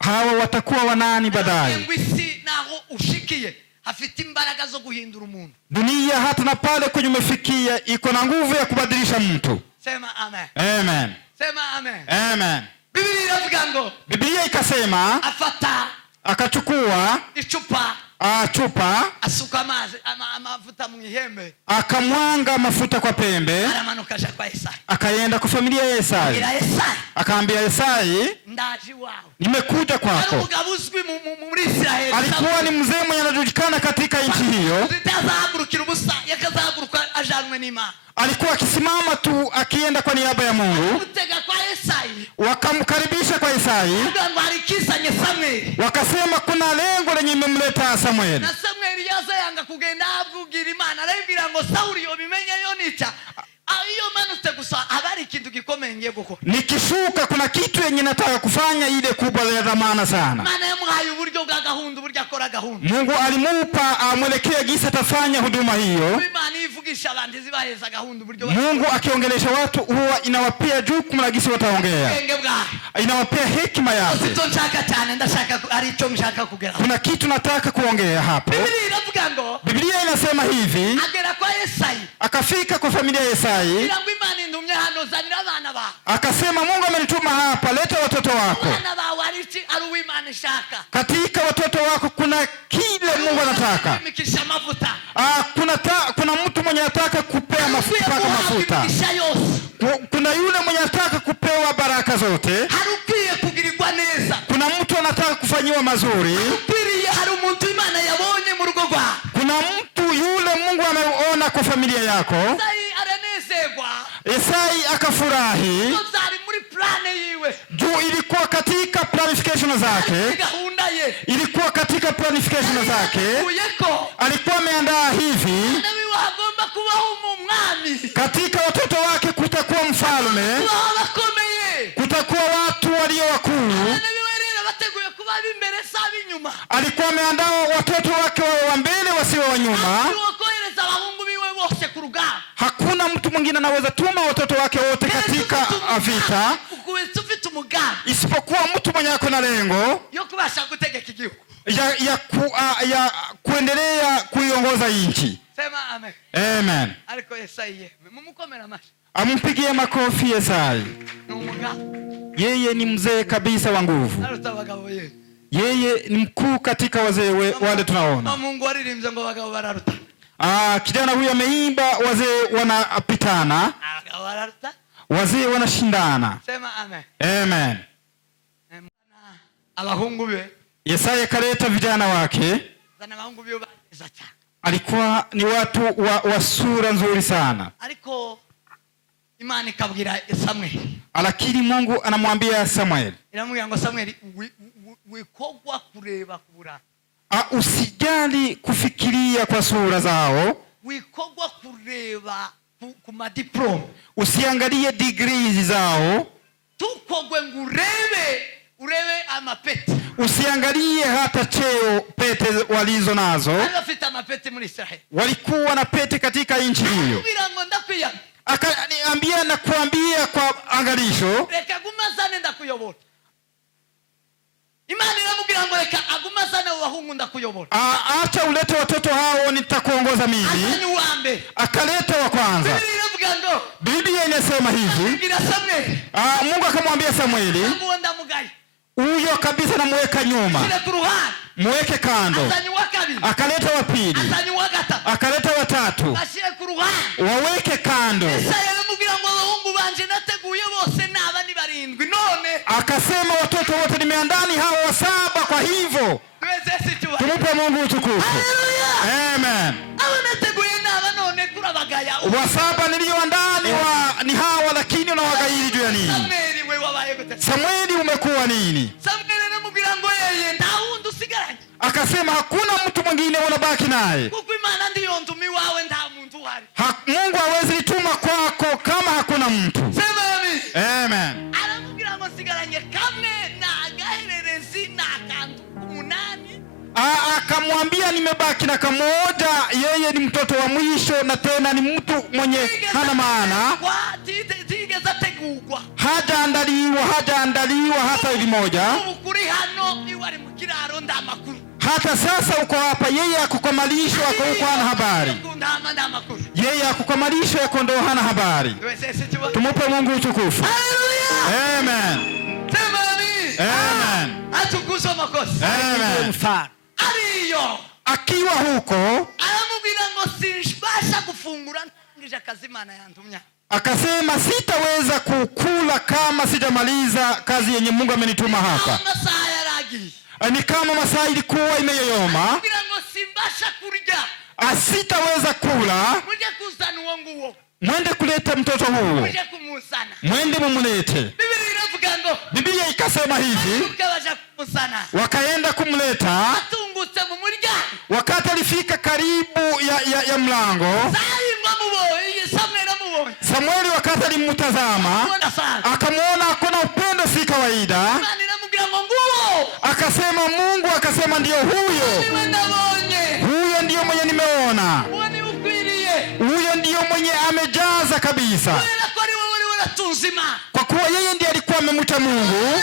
hawa watakuwa wanani baadaye. Ngwisi naho ushikiye afite imbaraga zo guhindura umuntu. Dunia hata na pale kwenye umefikia iko na nguvu ya kubadilisha mtu. Sema amen. Amen. Sema amen. Amen. Biblia inavuga ngo, Biblia ikasema afata akachukua ichupa chupa, asuka amavuta mu ihembe, akamwanga mafuta kwa pembe, aramanuka aja kwa Yesaya, akaenda kwa familia ya Yesaya, akaambia Yesaya, ndaji wawe, nimekuja kwako. umugabo uzwi muri Israeli, alikuwa ni mzee mwenye anajulikana katika nchi hiyo, zitazahagurukira ubusa yakazahaguruka ajanwe n'Imana, alikuwa akisimama tu akienda kwa niaba ya Mungu. Wakamkaribisha kwa Yesaya, wakasema kuna lengo lenye limemleta Samuel. Na Samuel yaza yanga kugenda avugira Imana, arabwira ngo Sauli yobimenye yonica. Iyo manute gusa habari ikintu gikomeye ngiye gukora. Nikishuka kuna kitu yenye nataka kufanya ile kubwa ya dhamana sana. Mana yamuhaye uburyo bwa gahunda, uburyo akora gahunda. Mungu alimupa amwelekea gisa tafanya huduma hiyo. Imana ivugisha abantu zibaheza gahunda uburyo. Mungu akiongelesha watu huwa inawapea jukumu la gisa wataongea. Inawapea hekima yake. Sitonshaka cyane, ndashaka ari cyo mshaka kugera. Kuna kitu nataka kuongea hapo. Biblia inasema hivi. Agera kwa Yesaya. Akafika kwa familia ya Yesaya. Akasema Mungu amenituma hapa, leta watoto wako. Katika watoto wako kuna kile Mungu anataka. Kuna mtu mwenye anataka kupewa mafuta. Kuna yule mwenye anataka kupewa baraka zote. Kuna mtu anataka kufanyiwa mazuri. Kuna mtu yule Mungu ameona kwa familia yako. Yesaya akafurahi. Juu ilikuwa katika planification zake. Ilikuwa katika planification zake. Alikuwa ameandaa hivi. Katika watoto wake kutakuwa mfalme. Kutakuwa watu walio wakuu. Alikuwa ameandaa watoto wake wa mbele wasiwe wa nyuma. Hakuna mtu mwingine anaweza tuma watoto wake wote katika vita isipokuwa mtu mwenye ako na lengo ya kuendelea kuiongoza nchi. Sema amen. Amen. Aliko Yesaya. Mumukomera mashi. Ampigie makofi Yesaya. Yeye ni mzee kabisa wa nguvu. Yeye ni mkuu katika wazee wale tunaona. Mungu alirimbye ngo bagabo bararuta. Kijana huyu ameimba, wazee wanapitana. Wazee wanashindana. Sema amen. Amen. Abahungu be. Yesaya kaleta vijana wake. Alikuwa ni watu wa sura nzuri sana. Aliko Imana ikabwira Samuel. Lakini Mungu anamwambia Samuel. Inamwambia ngo Samuel wikogwa kureba kubura. Usijali kufikiria kwa sura zao. Wikogwa kureba kuma diploma. Usiangalie degrees zao. Tukogwe urebe amapeti. Usiangalie hata cheo pete walizo nazo. Alifita mapeti muri Israeli. Walikuwa na pete katika nchi hiyo. Akaniambia na kuambia kwa angalisho. Reka gumazane ndakuyobora. Imani inamubwira ngo reka agumazane wahungu ndakuyobora. Acha ulete watoto hao nitakuongoza mimi. Akaleta wa kwanza. Biblia inasema hivi. Mungu akamwambia Samueli. Huyo kabisa namuweka nyuma. Muweke kando. Akaleta wa pili. Akaleta wa tatu. Waweke kando. Akasema watoto wote nimeandani hao wa saba, kwa hivyo tumupe Mungu utukufu. Amen. Wa saba nilioandani ni hawa, lakini unawagairi juu ya nini? Samueli umekuwa nini? Akasema hakuna mtu mwingine unabaki naye. Mungu hawezi nituma kwako kama hakuna mtu. Amen. Akamwambia nimebaki na kamoja, yeye ni mtoto wa mwisho na tena ni mtu mwenye hana maana. Hajaandaliwa hata ili moja. Hata sasa uko hapa, yeye akukamalishwa ako huko hana habari. Yeye akukamalishwa yako ndo hana habari. Tumupe Mungu utukufu. Amen. Amen. Atukuzwe makofi. Amen. akiwa huko aramubwira ngo sinbasha gufungura ntangije akazi Imana yantumya. Akasema sitaweza kukula kama sijamaliza kazi yenye Mungu amenituma hapa. Masaa yaragiye. Ni kama masaa ilikuwa imeyoyoma. Aramubwira ngo simbasha kurya. Asitaweza kula. Muje kuzana uwo nguwo. Mwende kuleta mtoto huo. Muje kumusana. Mwende mumulete. Biblia ikasema hivi. Wakaenda kumleta. Wakati alifika karibu ya mlango, Samueli wakati alimtazama akamwona hakuna upendo si kawaida. Akasema Mungu akasema ndio huyo. Huyo ndio mwenye nimeona. Huyo ndio mwenye amejaza kabisa. Kwa kuwa yeye ndiye alikuwa amemwita Mungu.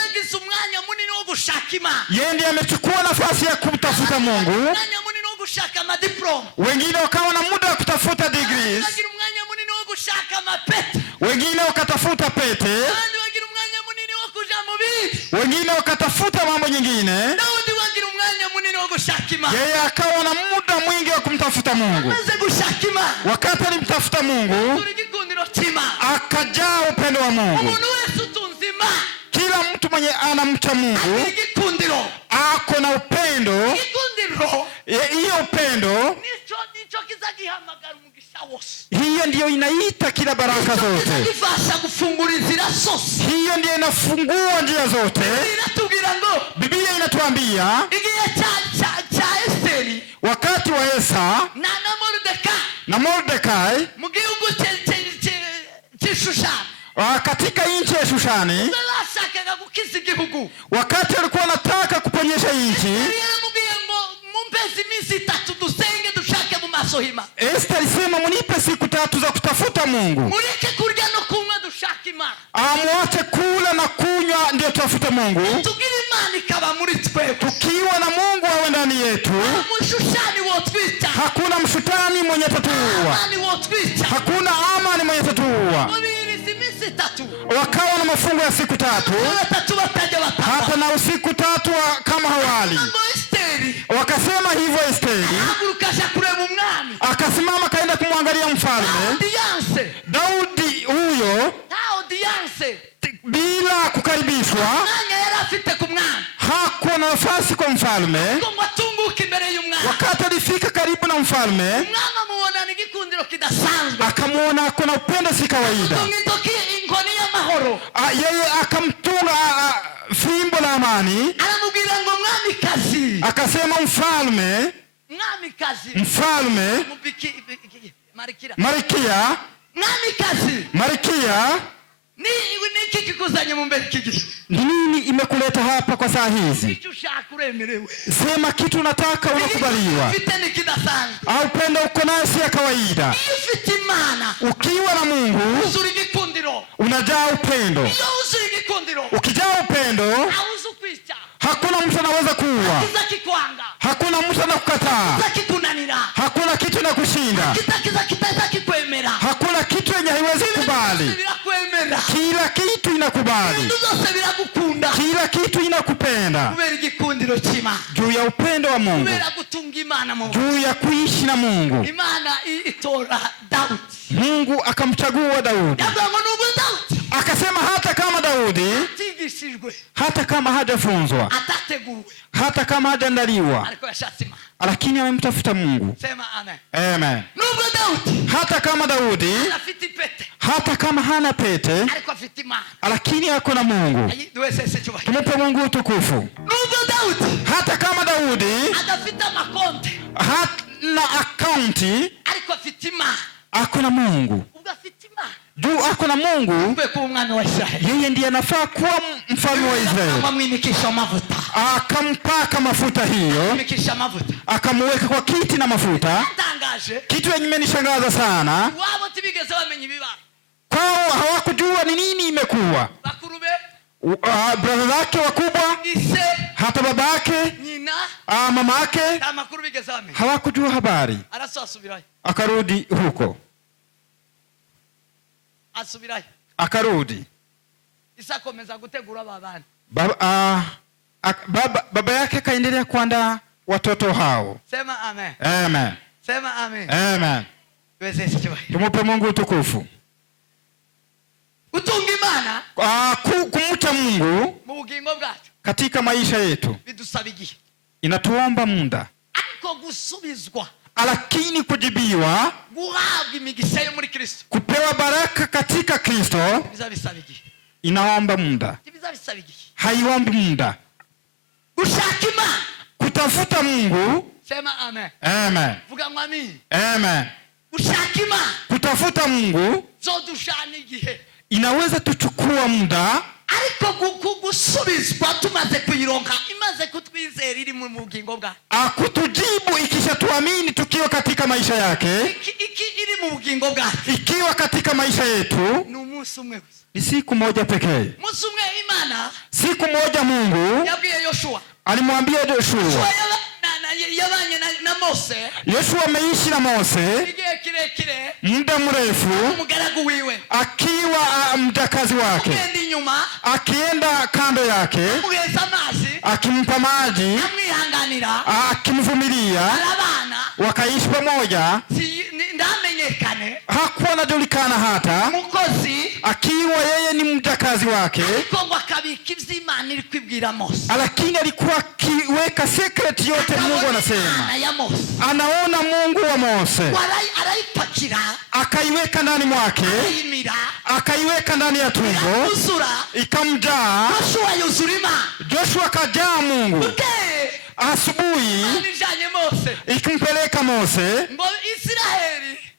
Yeye ndiye amechukua nafasi ya kumtafuta Mungu. Wengine wakawa na muda wa kutafuta degrees. Wengine wakatafuta pete. Wengine wakatafuta mambo nyingine. Yeye akawa na muda mwingi wa kumtafuta Mungu. Wakati alimtafuta Mungu, akajaa upendo wa Mungu. Kila mtu mwenye anamcha Mungu ako na upendo. Hiyo upendo hiyo ndiyo inaita kila baraka zote. Hiyo ndiyo inafungua njia zote. Biblia inatuambia wakati wa Esa na Mordekai katika nchi ya Shushani, wakati alikuwa anataka kuponyesha nchi, Esther alisema munipe siku 3 za kutafuta Mungu. Amwache kula na kunywa ndio tutafuta Mungu. Tukiwa na Mungu awe ndani yetu, hakuna mshutani mwenye tatuua. Hakuna amani mwenye tatuua. Wakawa na mafungo ya siku 3. Hata na usiku 3 kama hawali. Wakasema hivyo Esteri. Akasimama kaenda kumwangalia mfalme. Daudi huyo bila kukaribishwa hakuwa na nafasi kwa mfalme. Wakati alifika karibu na mfalme, akamwona kuna upendo si kawaida. Yeye akamtunga fimbo la amani. Akasema mfalme Marikia, nini imekuleta hapa kwa saa hizi? Sema kitu unataka unakubaliwa. Au upendo uko nayo si ya kawaida. Ukiwa na Mungu unajaa upendo. Ukijaa upendo hakuna mtu anaweza kuua. Hakuna mtu anakukataa. Hakuna kitu inakushinda. Hakuna kitu yenye haiwezi kubali. Kila kitu inakubali. Kila kitu inakupenda. Juu ya upendo wa Mungu. Juu ya kuishi na Mungu. Mungu akamchagua Daudi. Akasema hata kama Daudi, hata kama hajafunzwa, hata kama hajaandaliwa, lakini amemtafuta Mungu. Sema amen. Amen. Hata kama Daudi, hata kama hana pete, lakini ako na Mungu. Tumupe Mungu utukufu. Hata kama Daudi hana akaunti, ako na Mungu. Juu ako na Mungu, yeye ndiye anafaa kuwa mfalme wa Israeli. Akampaka mafuta hiyo, akamweka kwa kiti na mafuta. Kitu yenye imenishangaza sana, kwao hawakujua ni nini imekuwa. Brother zake wakubwa, hata babake, mamake, hawakujua habari. Akarudi huko. Akarudi. Baba yake kaendelea kuandaa watoto hao. Sema amen. Amen. Sema amen. Amen. Tumupe Mungu utukufu. Gutunga Imana, kumcha Mungu mu bugingo bwacu katika maisha yetu bidusaba igihe, inatuomba muda, ariko gusubizwa, lakini kujibiwa, guhabwa imigisha yo muri Kristo, kupewa baraka katika Kristo bizabisaba igihe, inaomba muda, bizabisaba igihe. haiombi muda. Gushaka Imana, kutafuta Mungu. sema amen. Amen. Vuga ngo amen. Amen. Gushaka Imana, kutafuta Mungu zodushana igihe, inaweza tuchukua muda, ariko gusubizwa tumaze kuyironka, imaze kutwizera iri mu bugingo bwacu, akutujibu ikishatuamini tukiwa katika maisha yake, iki iri mu bugingo bwacu, ikiwa katika maisha yetu ni umunsi umwe gusa, ni siku moja pekee. umunsi umwe Imana, siku moja Mungu yabwiye Yoshua, alimwambia Yoshua, yabanye na Mose, Yoshua ameishi na Mose igihe kirekire, muda mrefu, umugaragu wiwe akiwa mjakazi wake, akienda kando yake, akimpa maji, akimvumilia, wakaishi pamoja. Hakuwa anajulikana hata akiwa yeye ni mjakazi wake, lakini alikuwa akiweka secret yote Mungu anasema. Anaona Mungu wa Mose, akaiweka ndani mwake, akaiweka ndani ya tumbo, ikamjaa. Joshua kajaa Mungu. Asubuhi ikimpeleka Mose,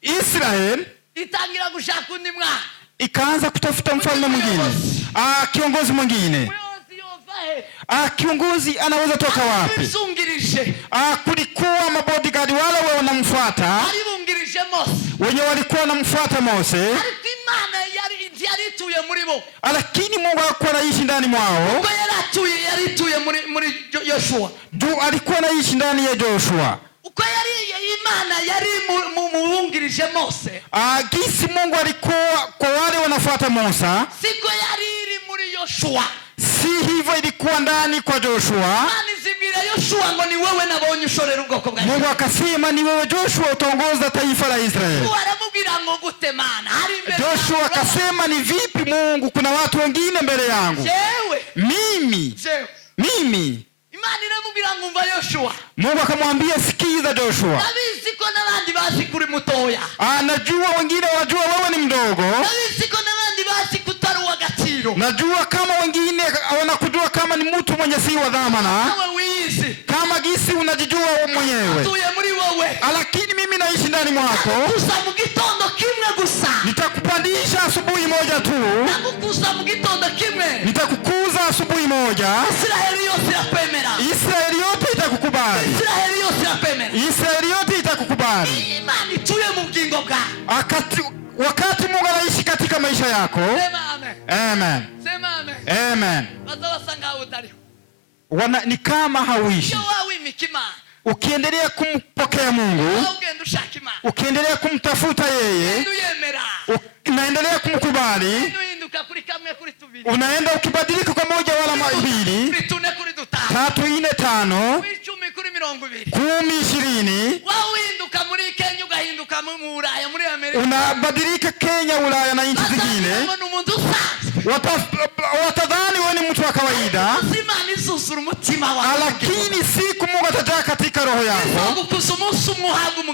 Israeli ikaanza kutafuta mfalme mwingine, kiongozi mwingine. Kiongozi anaweza toka wapi? Kulikuwa mabodyguard wale wanamfuata, wenye walikuwa wanamfuata Mose, lakini Mungu hakuwa anaishi ndani mwao. Alikuwa anaishi ndani ya Joshua. Gisi Mungu alikuwa kwa wale wanafuata Musa, si hivyo ilikuwa ndani kwa Joshua. Mungu akasema, ni wewe Joshua utaongoza taifa la Israeli. Joshua akasema, ni vipi Mungu, kuna watu wengine mbele yangu. Mimi. Mungu akamwambia, sikiza Joshua, najua wengine wajua wewe ni mdogo, najua kama wengine wanakujua kama ni mtu mwenye si wa dhamana, kama gisi unajijua mwenyewe, lakini mimi naishi ndani mwako. Nitakupandisha asubuhi moja tu, nitakukuza asubuhi moja. Israeli yote itakukubali. Israeli yote itakukubali. Wakati Mungu anaishi katika maisha yako. Amen. Amen. Ni kama hauishi. Ukiendelea kumpokea Mungu, ukiendelea kumtafuta yeye, unaendelea kumkubali, unaenda ukibadilika kwa moja wala mbili, 3, 4, 5, 10, 20, unabadilika Kenya, Ulaya na nchi zingine. Watadhani wewe ni mtu wa kawaida, lakini siku Mungu atajaa katika roho yako,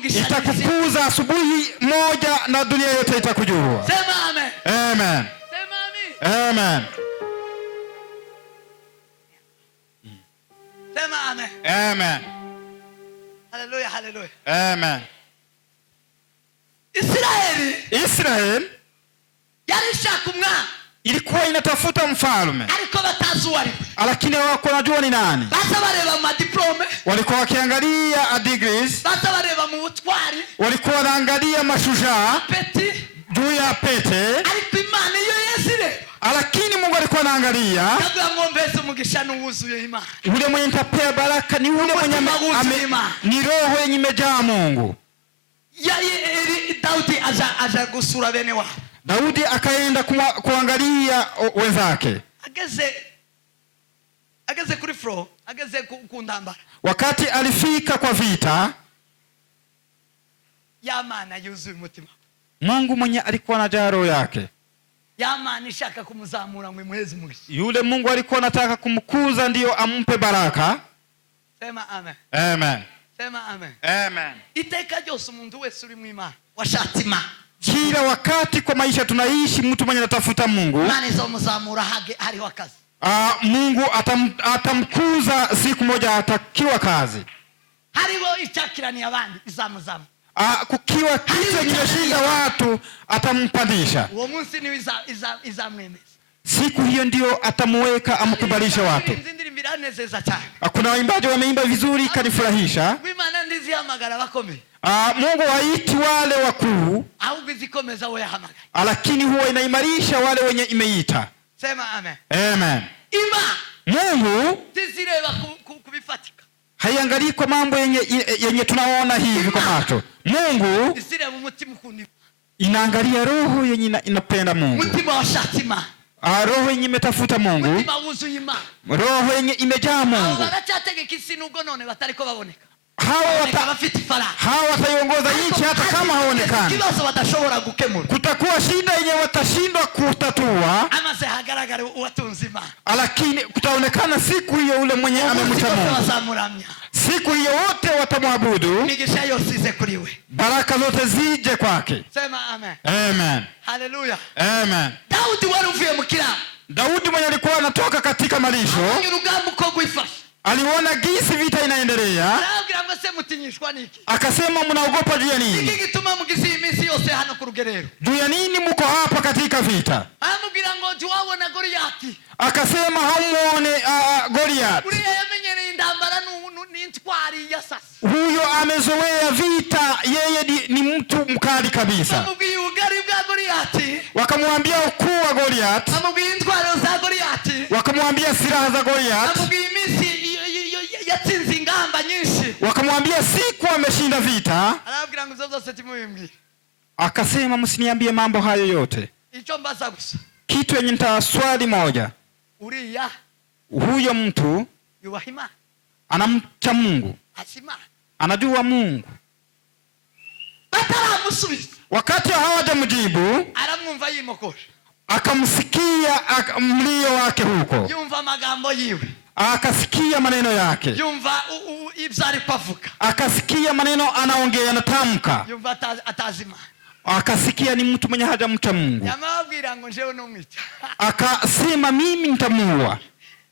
itakukuza asubuhi moja na dunia yote itakujua. Sema amen. Amen. Amen. Sema amen. Amen. Hallelujah, hallelujah. Amen. Israeli ilikuwa inatafuta mfalme, lakini hawakuwa wanajua ni nani. Walikuwa wakiangalia degrees, walikuwa wanaangalia mashujaa juu ya pete, lakini Mungu alikuwa anaangalia yule mwenye nitapea baraka, ni yule mwenye ni roho yenye imejaa Mungu. Daudi akaenda kuangalia wenzake. ageze kuri fro, ageze ku ndambara, wakati alifika kwa vita, ya Mana yuzuye umutima, Mungu mwenye alikuwa anajaa roho yake, ya Mana ishaka kumuzamura ngo imuheze umugisha, yule Mungu alikuwa anataka kumkuza ndio ampe baraka. Sema amen. Amen. Sema amen. Amen. Iteka ryose umuntu wese uri mu Imana washatse Imana, kila wakati kwa maisha tunaishi, mtu mwenye anatafuta Mungu, Imana izomuzamura hariho akazi. Mungu atamkuza siku moja, atakiwa kazi. Hariho icyakirani abandi izamuzamu, kukiwa kitu kimeshinda watu atampandisha. Uwo munsi ni izamwemeza, siku hiyo ndio atamuweka amkubalisha watu. Kuna waimbaji wameimba vizuri kanifurahisha. Imana ndizi hamagara bakome, Mungu haiti wale wakuu, ahubwo izikomeza we yahamagara, lakini huwa inaimarisha wale wenye imeita. Sema amen. Amen. Mungu tizireba kubifatika, haiangalii kwa mambo yenye tunaona hivi kwa macho. Mungu isireba umutima ukundi, inaangalia roho yenye inapenda Mungu, mutima washatima, roho yenye imetafuta Mungu, mutima wuzuye Imana, roho yenye imejaa Mungu. Baracyategeka isi nubwo none batariko baboneka, hawa wataiongoza nchi hata kama haonekani. Kibazo batashobora gukemura, kutakuwa shida yenye watashindwa kutatua, amaze hagaragara uwatunze Imana, lakini kutaonekana siku hiyo ule mwenye amemcha Mungu. Siku hiyo wote watamwabudu, migisha yose ize kuri we, baraka zote zije kwake. Sema amen. Amen. Hallelujah. Amen. Daudi waruvuye mukira, Daudi mwenye alikuwa anatoka katika malisho, urugamba uko gwifasha, aliona gisi vita inaendelea, akasema mnaogopa juu ya nini? Iki gituma mugizi imisi yose hano ku rugerero, juu ya nini mko hapa katika vita? Amubwira ngo tuwabona Goliati, akasema hamuone Goliati. Uriya yamenyereye indambara n'intwari ya sasa, huyo amezoea vita, yeye ni mtu mkali kabisa. Amubwiye ugari bwa Goliati, wakamwambia ukuu wa Goliati, amubwiye intwaro za Goliati, wakamwambia silaha za Goliati, amubwiye imisi yatsinze ingamba nyinshi, wakamwambia siku ameshinda vita. Arabwira ngo zose timubimbwira, akasema msiniambie mambo hayo yote, icyo mbaza gusa kitu yenye nitaswali moja. Uriya huyo mtu yuwahima, anamcha Mungu, asima, anajua Mungu. bataramusubiza, wakati hawajamjibu, aramwumva yimokosha, akamsikia mlio wake huko, yumva amagambo yiwe, akasikia maneno yake, yumva ibyo ari kuvuga, akasikia maneno anaongea anatamka, yumva atazima, akasikia ni mtu mwenye hajamcha Mungu. Yamabwira ngo njewe no mwica, akasema mimi nitamuua.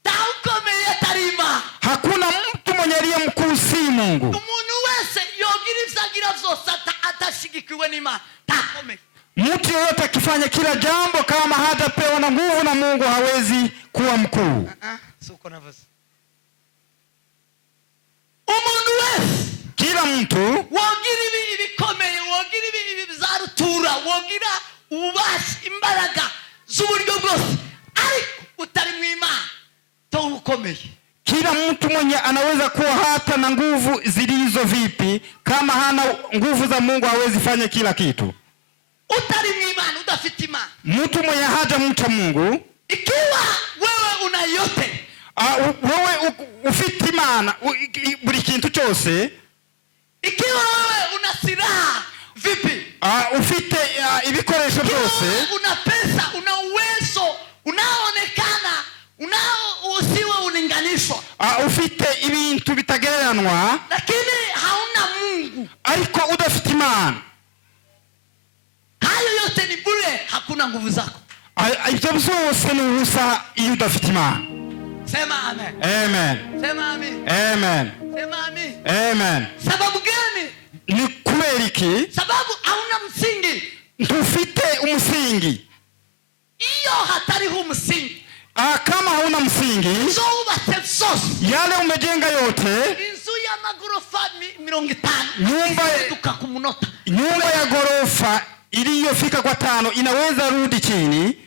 Taukomeye tarima, hakuna mtu mwenye aliye mkuu si Mungu. Umuntu wese yogira ivyagira vyose atashigikiwe n'Imana takomeye. Mtu yote akifanya kila jambo kama hatapewa na nguvu na Mungu hawezi kuwa mkuu. Suko navuze. Umuntu wese, kila mtu wogira ibi bikomeye, wogira ibi bizarutura, wogira ububasha imbaraga z'uburyo bwose, ariko utari mu Imana to ukomeye. Kila mtu mwenye anaweza kuwa hata na nguvu zilizo vipi, kama hana nguvu za Mungu hawezi fanya kila kitu. Utari mu Imana, udafite Imana, mtu mwenye hajamcha Mungu, ikiwa wewe una yote, wewe ufite Imana buri kintu cyose, ikiwa wewe una silaha vipi, ufite ibikoresho byose, una pesa, una uwezo unaonekana, usiwe ulinganishwa, ufite ibintu bitagereranwa, lakini hauna Mungu, ariko udafite Imana, hayo yote ni bure, hakuna nguvu zako. Ibyo byose ni ubusa iyo udafite Imana. Sema amen. Amen. Sema amen. Amen. Sema amen. Amen. Sababu gani? Ni kubera iki? Sababu hauna msingi. Ntufite umusingi. Iyo hatariho umusingi, kama hauna msingi, yale umejenga yote, inzu y'amagorofa 50, nyumba ya gorofa iliyofika kwa 5 inaweza rudi chini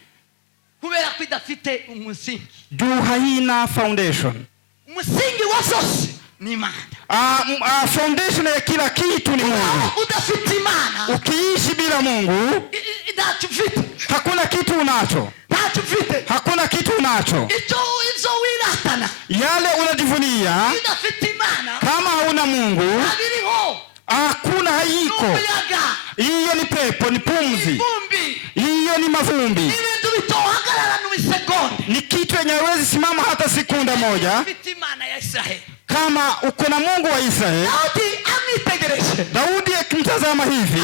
kubera ko idafite umusingi. Juu haina foundation. Umusingi wa zose ni Imana. Foundation ya kila kitu ni Mungu. Udafite Imana, ukiishi bila Mungu, idachufite, hakuna kitu unacho. Dachufite, hakuna kitu unacho. Izo wira wiratana, yale unajivunia, kama hauna Mungu hakuna, haiko. Hiyo ni pepo, ni pumzi, hiyo ni mavumbi, ni kitu yenye haiwezi simama hata sekunda moja. Kama uko na Mungu wa Israeli, Daudi akimtazama hivi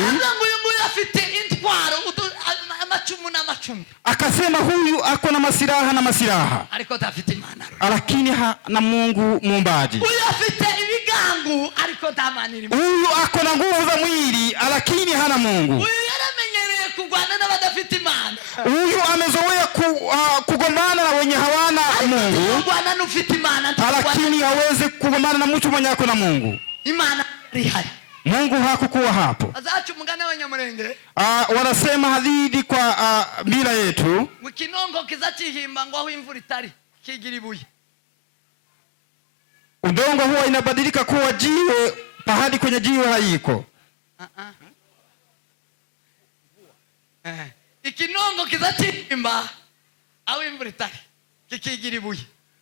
akasema, huyu ako na masiraha na masiraha, lakini hana Mungu muumbaji. Huyu ako na nguvu za mwili, lakini hana Mungu. Huyu amezoea kugombana na wenye hawana Mungu, lakini hawezi kugombana na mtu mwenye ako na Mungu. Mungu hakukuwa hapo. Wanasema hadithi kwa mila yetu, udongo huwa inabadilika kuwa jiwe pahali kwenye jiwe haiko. Ikinongo kizachimba au imvura itari kikigira ibuye.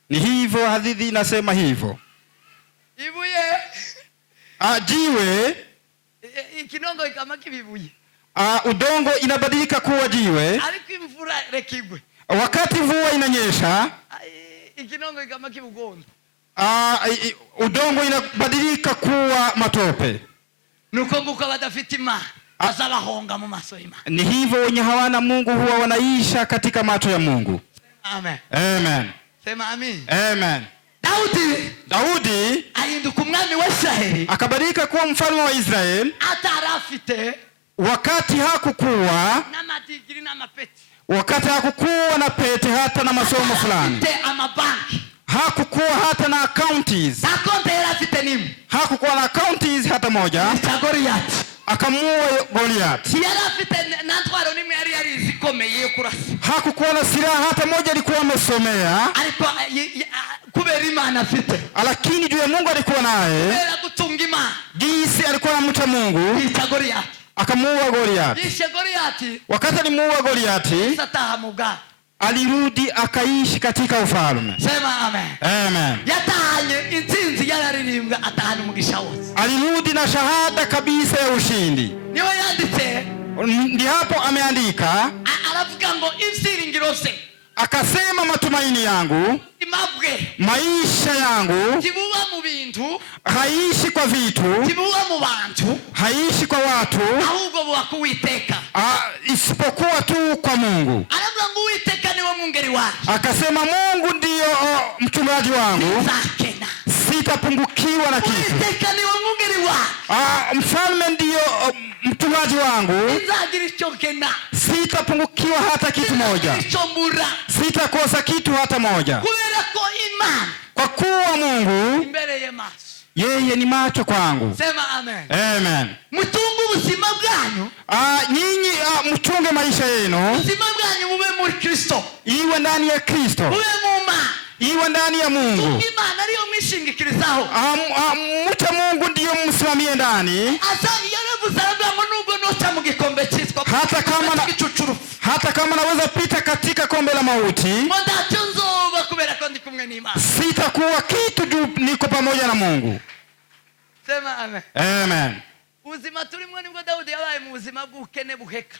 Ni hivyo hadithi inasema hivyo. Ibuye jiwe, ikinongo kama kibibuye. Udongo inabadilika kuwa jiwe. Ariko imvura rekigwe. Wakati mvua inanyesha, ikinongo kama kibugondo. Udongo inabadilika kuwa matope. Nuko badafite Imana azabahonga mu maso y'Imana. Ni hivyo wenye hawana Mungu huwa wanaisha katika macho ya Mungu. Amen. Amen. Sema amen. Amen. Daudi ahinduka umwami wa Israeli, akabadilika kuwa mfalme wa Israeli. Atarafite wakati hakukuwa na madigiri na mapeti, wakati hakukuwa na pete hata na masomo fulani, hakukuwa hata na accounts, hakukuwa na accounts hata moja. Akamuua Goliath. Hakukuwa na silaha hata moja alikuwa amesomea, lakini juu ya Mungu alikuwa naye, jinsi alikuwa anamcha Mungu, akamuua Goliath. Wakati alimuua Goliath, alirudi akaishi katika ufalme. Sema amen. Amen. Yatahanye inzinzi yararirimbwa atahana Mugisha wose. Alirudi na shahada kabisa ya ushindi. Niwe yanditse, ndi hapo ameandika, aravuga ngo ibyiringiro se, akasema matumaini yangu, maisha yangu kibuwa mu bintu, haishi kwa vitu, kibuwa mu bantu, haishi kwa watu, ahubwo buwakuwiteka, isipokuwa tu kwa Mungu. Aravuga ngo Uwiteka niwe mwungeri wangu. Akasema Mungu ndio mchungaji wangu, sitapungukiwa na kitu. Uwiteka niwe mwungeri wangu, mfalme ndio mchungaji wangu, sitapungukiwa hata kitu moja, sitakosa kitu hata moja. Kwa kuwa Mungu yeye ni macho kwangu. Sema amen. Amen. Mutungu ubuzima bwanyu, nyinyi mchunge maisha yenu, ubuzima bwanyu mube muri Kristo, iwe ndani ya Kristo, mube muma, iwe ndani ya Mungu. Imana ariyo mwishingikirizaho, mcha Mungu ndiyo msimamie ndani. Asa yaravuze ngo nubwo noca mu gikombe cyitwa, hata kama naweza pita katika kombe la mauti, ndacho nzoba kubera ko ndi kumwe n'Imana, sitakuwa kitu juu niko pamoja na Mungu. Sema amen. Amen. Ubuzima turimo nibwo Daudi yabaye mu buzima bw'ukene buheka.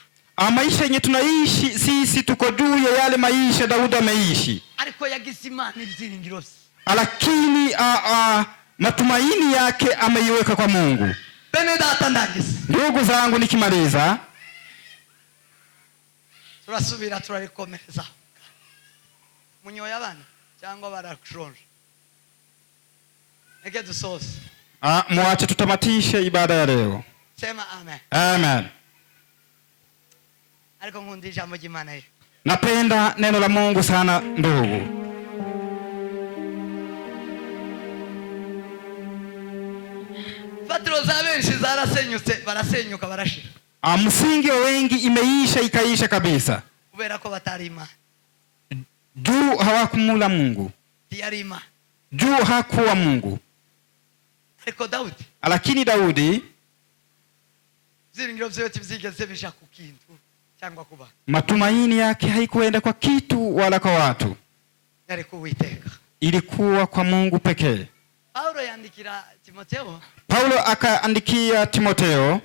Maisha yenye tunaishi sisi tuko juu ya yale maisha Daudi ameishi, ariko yagize Imana ibyiringiro, lakini matumaini yake ameiweka kwa Mungu. Bene data ndagize, ndugu zangu, nikimaliza turasubira turarikomereza. Munyoya abana cyangwa barakushonje, ege dusoze. Muache tutamatishe ibada ya leo. Sema amen. Amen. Ariko ngundi ijambo ry'Imana ye, napenda neno la Mungu sana ndugu. Fatiro za benshi zarasenyutse, barasenyuka barashira. Msingi wa wengi imeisha ikaisha kabisa, kubera ko batari Imana. Juu hawakumula Mungu, Tiyari Imana, juu hakuwa Mungu. Ariko Daudi, lakini Daudi ziringiro vyote vyigeze bisha ku kintu cyangwa kuba, matumaini yake haikuenda kwa kitu wala kwa watu, yari ku Uwiteka. ilikuwa kwa Mungu pekee. Paulo akaandikia Timotheo,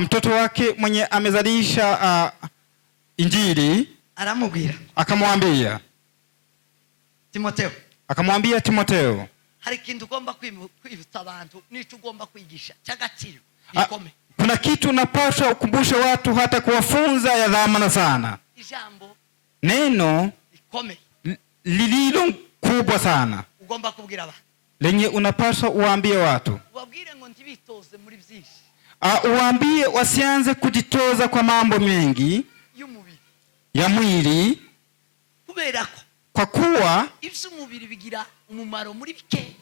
mtoto wake mwenye amezalisha Injili, akamwambia Timotheo, hari kintu ugomba kwibutsa abantu nico ugomba kwigisha cy'agaciro. Kuna kitu napaswa ukumbushe watu hata kuwafunza ya dhamana sana. Ijambo neno lililo kubwa sana ugomba kubwira abantu, lenye unapaswa uambie watu. Wabwire ngo ntibitoze muri byinshi. Uambie wasianze kujitoza kwa mambo mengi ya mwili, kwa kuwa ivy'umubiri bigira umumaro muri bike.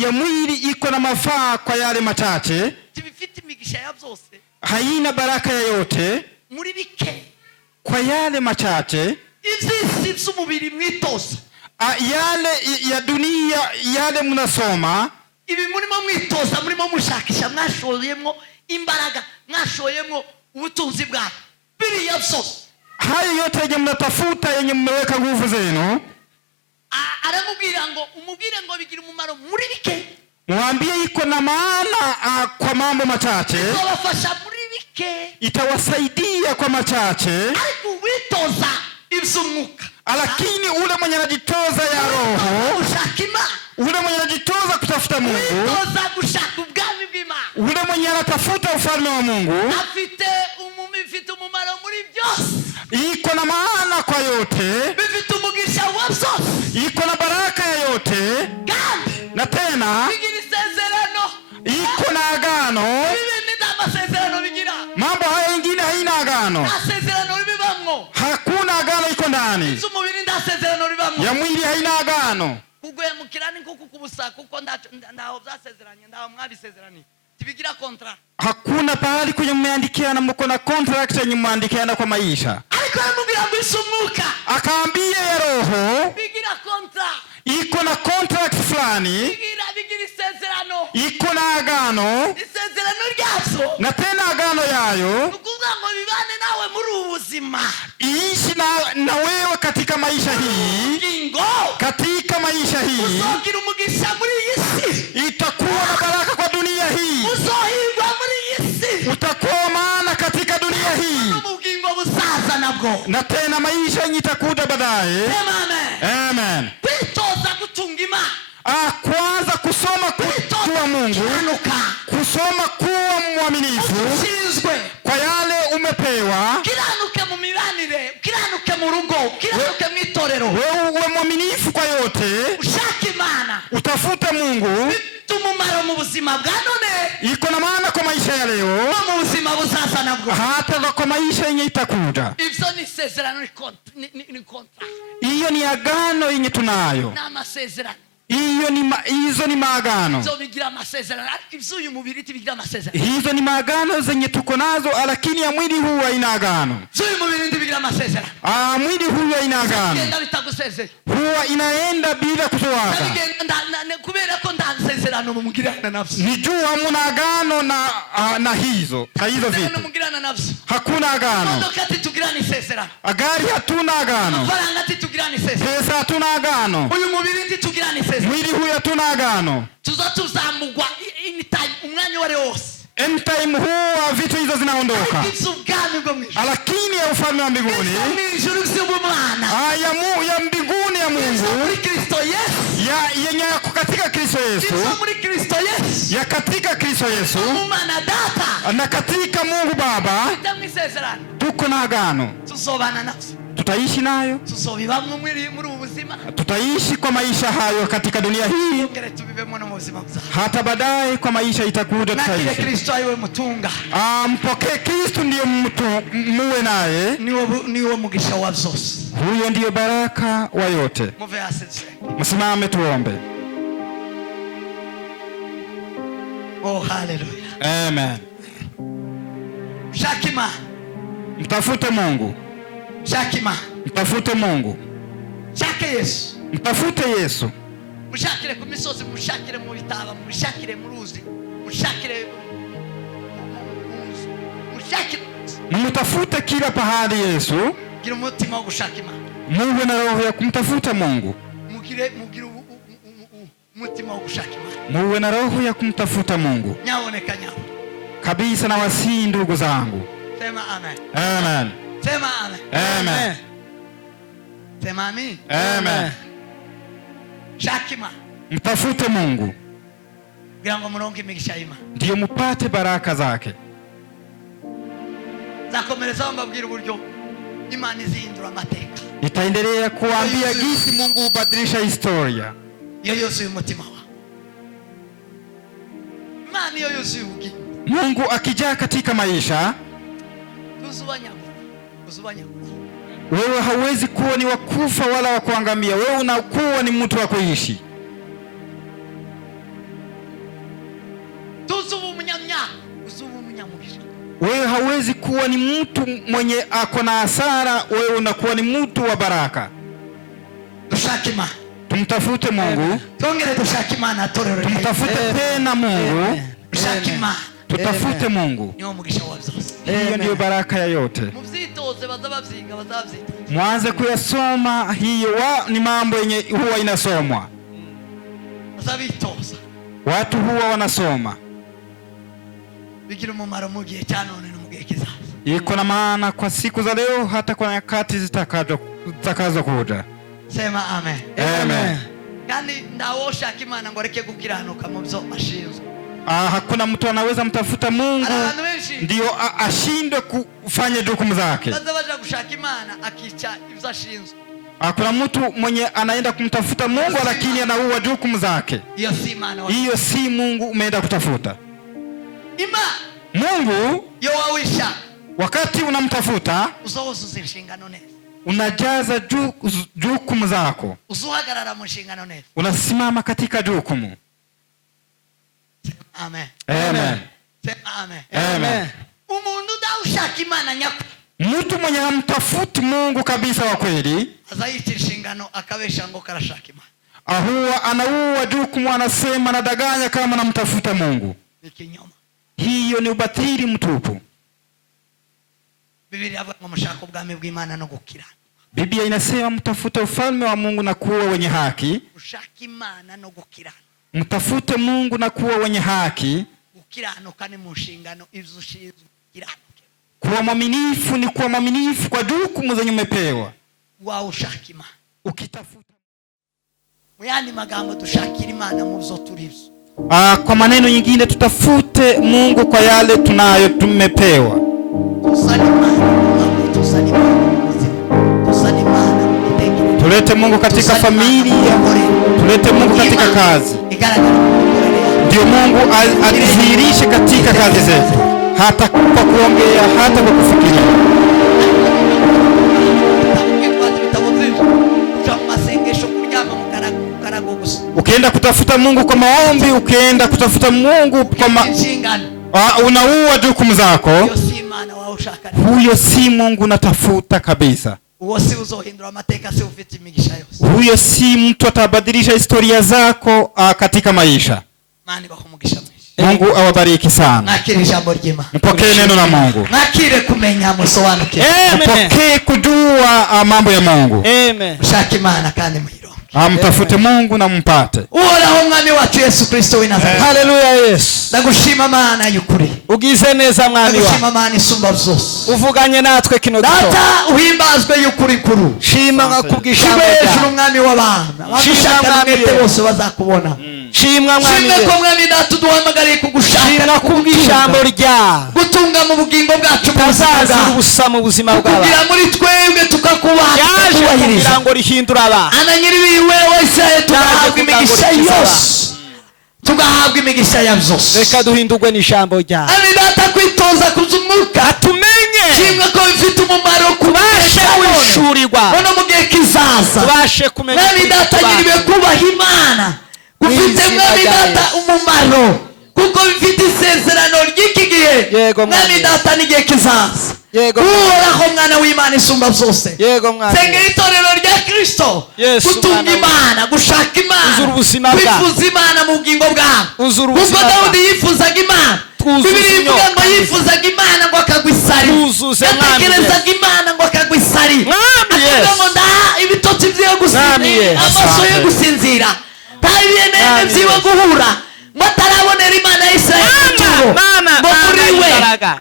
Ya mwili iko na mafaa kwa yale machache, tibifite imigisha ya byose, haina baraka yoyote muri bike. Kwa yale machache ivy'umubiri mwitoza, yale ya dunia, yale mnasoma, ibi murimo mwitoza, murimo mushakisha, mwashoyemo imbaraga, mwashoyemo ubutunzi bwawe, biriya byose, hayo yote yenye mnatafuta, yenye mmeweka nguvu zenu, aramubwira ngo umubwire ngo bigira umumaro muri bike. Mwambie iko na maana kwa mambo machache, itawafasha muri bike, itawasaidia kwa machache, ariko witoza ivy'umwuka. Lakini ule mwenye anajitoza ya roho, ule mwenye anajitoza kutafuta Mungu, witoza gushaka ubwami bw'Imana, ule mwenye anatafuta ufalme wa Mungu, afite umumaro muri byose, iko na maana kwa yote, bifite umugisha wa byose, iko na baraka ya yote, na tena iko na agano. Mambo haya ingine haina agano, hakuna agano iko ndani ya mwili, haina agano. Hakuna pahali kwenye mmeandikiana mko na contract yenye mmeandikiana kwa maisha. Akaambia ya roho iko na contract fulani, iko na agano, na tena agano yayo iishi na wewe katika maisha hii, katika maisha hii itakuwa na baraka kwa dunia hii, utakuwa maana katika dunia hii, na tena maisha yenye itakuja baadaye. Amen. Kwanza kusoma kuwa Mungu, kusoma kuwa mwaminifu kwa yale umepewa, kiranuke mu mibanire, kiranuke mu rugo, kiranuke mu itorero. Wewe uwe mwaminifu kwa yote, ushaka Imana, utafuta Mungu, tumumaro mu buzima bwa none, iko na maana kwa maisha ya leo, mu buzima buzaza nabwo, hata kwa maisha yenye itakuja. Ivyo ni sezerano, ni contract. Hiyo ni agano yenye tunayo, na masezerano. Hizo ni maagano. Hizo ni maagano zenye tuko nazo, lakini ya mwili huu haina agano. Mwili huu haina agano, huwa inaenda bila kutoaga. Nijua hamuna agano na hizo vitu. Hakuna agano. Agari hatuna agano. Pesa hatuna agano. Mwili huyu hatuna agano. Tuzatuzamugwa anytime, umwanya wale wose. Anytime huwa vitu hizo zinaondoka, lakini ya ufalme wa mbinguni, ya mbinguni ya Mungu, yenye katika Kristo Yesu, ya katika Kristo Yesu, na katika Mungu Baba, tuko na agano. Tutaishi nayo, tutaishi kwa maisha hayo katika dunia hii, hata baadaye kwa maisha itakuja tutaishi. Mpokee Kristo ndiyo muwe naye, niwe mugisha wa byose. Huyo ndiyo baraka wa yote. Msimame tuombe. Oh, hallelujah. Amen. Shakima, mtafute Mungu. Shakima, mtafute Mungu. Shake Yesu. Mtafute Yesu. Mushakire ku misozi, mushakire mu bitaba, mushakire mu ruzi, mushakire mtafute kila pahali Yesu. Gira umutima wo gushaka Imana. muwe na roho ya kumtafuta Mungu. Mugire umutima wo gushaka Imana. Muwe na roho ya kumtafuta Mungu. Nyaboneka nyawo. Kabisa na wasii ndugu zangu. Sema amen. Amen. Sema amen. Amen. Sema amen. Amen. Shakima. Mtafute Mungu. Birango muronke imigisha y'Imana. Ndiyo mupate baraka zake. Zakomereza mbabwira uburyo Imana izihindura amateka. Nitaendelea kuambia jinsi Mungu hubadilisha historia. Iyo yose umutima wa. Imana iyo yose ubugingo. Mungu akijaa katika maisha, uzubanya. Wewe hauwezi kuwa ni wakufa wala wa kuangamia. Wewe unakuwa ni mtu wa kuishi. Wewe hauwezi kuwa ni mtu mwenye ako na hasara. Wewe unakuwa ni mtu wa baraka. Dushakima. Tumtafute Mungu. Tongere dushakima na torero. Tumtafute tena Mungu. Dushakima. Tutafute Mungu. Niwe mugisha wabyose. Hiyo ndio baraka ya yote. Muzitoze bazabavyiga bazavyita. Mwanze kuyasoma, hiyo ni mambo yenye huwa inasomwa. Bazabitoza. Watu huwa wanasoma. Bigira umumaro mu gihe cyanone no mu gihe kizaza. Iko na maana kwa siku za leo hata kwa nyakati zitakazo kuja. Sema amen. Amen. Kandi ndawosha Imana ngo reke gukiranuka mu byo ashinzwe. Hakuna mtu anaweza mtafuta Mungu ndio ashinde kufanya jukumu zake. Bazabaja gushaka Imana akica ibyo ashinzwe. Hakuna mtu mwenye anaenda kumtafuta Mungu lakini anaua jukumu zake. Hiyo si Imana. Hiyo si Mungu umeenda kutafuta. Mungu yo wawisha wakati unamtafuta uzozuza inshingano neza. Unajaza jukumu zako. Uzuhagarara mu nshingano neza. Unasimama katika jukumu. Amen. Amen. Amen. Amen. Umuntu dawushaka Imana nyako. Mtu mwenye hamtafuti Mungu kabisa wa kweli azayita inshingano akabesha ngo karashaka Imana. Ahuwa anaua jukumu, anasema nadaganya kama namtafuta Mungu. Ikinyoma. Hiyo ni ubatili mtupu. Biblia yavuga ngo mushaka ubwami bw'Imana no gukira. Biblia inasema mtafute ufalme wa Mungu na kuwa wenye haki. Ushaka Imana no gukira. Mtafute Mungu na kuwa wenye haki. Gukiranuka ni mu nshingano izushinzwe gukiranuka. Kuwa mwaminifu ni kuwa mwaminifu kwa jukumu zenye umepewa. Wa ushaka Imana. Ukitafuta muyandi magambo dushakira Imana mu zo turizo. Kwa maneno nyingine tutafute Mungu kwa yale tunayo tumepewa. Tulete Mungu katika familia, tulete Mungu katika kazi. Ndio Mungu adhihirishe katika kazi zetu, hata kwa kuongea, hata kwa kufikiria. Ukienda kutafuta Mungu kwa maombi, ukienda kutafuta Mungu kwa unaua jukumu zako. Huyo si Mungu natafuta kabisa. Huyo si mtu atabadilisha historia zako katika maisha. Mungu awabariki sana. Mpokee neno la Mungu. Mpokee kujua mambo ya Mungu. Mtafute Mungu na mpate. Uhoraho mwami wacu Yesu Kristo w'i Nazareti. Haleluya Yesu. Ndagushima Mana y'ukuri. Ugize neza mwami wa. Ndagushima Mana isumba byose. Uvuganye natwe kino gito. Data uhimbazwe y'ukuri kuru. Shima ngakubwisha Yesu mwami w'abantu. Shima mwete bose bazakubona. Shimwa mwami. Shimwe ko mwami data duhamagariye kugushaka. Shima kubw'ijambo rya. Gutunga mu bugingo bwacu bwazaza ubusa mu buzima bw'aba. Kugira muri twebwe tukakubaha. Kugira ngo rihindura aba. Ananyiri wewe Israeli tugahabwa imigisha yose. Tugahabwa imigisha ya byose. Reka duhindurwe n'ijambo rya. Ani data kwitoza kuzumuka. Atumenye. Kimwe ko bifite umumaro kubashe kwishurirwa. Bono mu gihe kizaza. Tubashe kumenya. Ani data nyiriwe kubaha Imana. Gufite mwami data umumaro. Kuko bifite isezerano ry'iki gihe. Mwami data n'igihe kizaza. Uhoraho mwana w'Imana isumba byose. Sengera itorero rya Kristo. Gutunga Imana, gushaka Imana, wifuza Imana mu bugingo bwawe. Kuko Dawudi yifuzaga Imana. Bibiri ivuga ngo yifuzaga Imana ngo akagwa isari. Yatekerezaga Imana ngo akagwa isari. Yesu. ngo nda ibitotsi byo gusinzira, amaso yo gusinzira, ntabiyene byiwe guhura, batarabonera Imana ya Isirayeli ngo muri we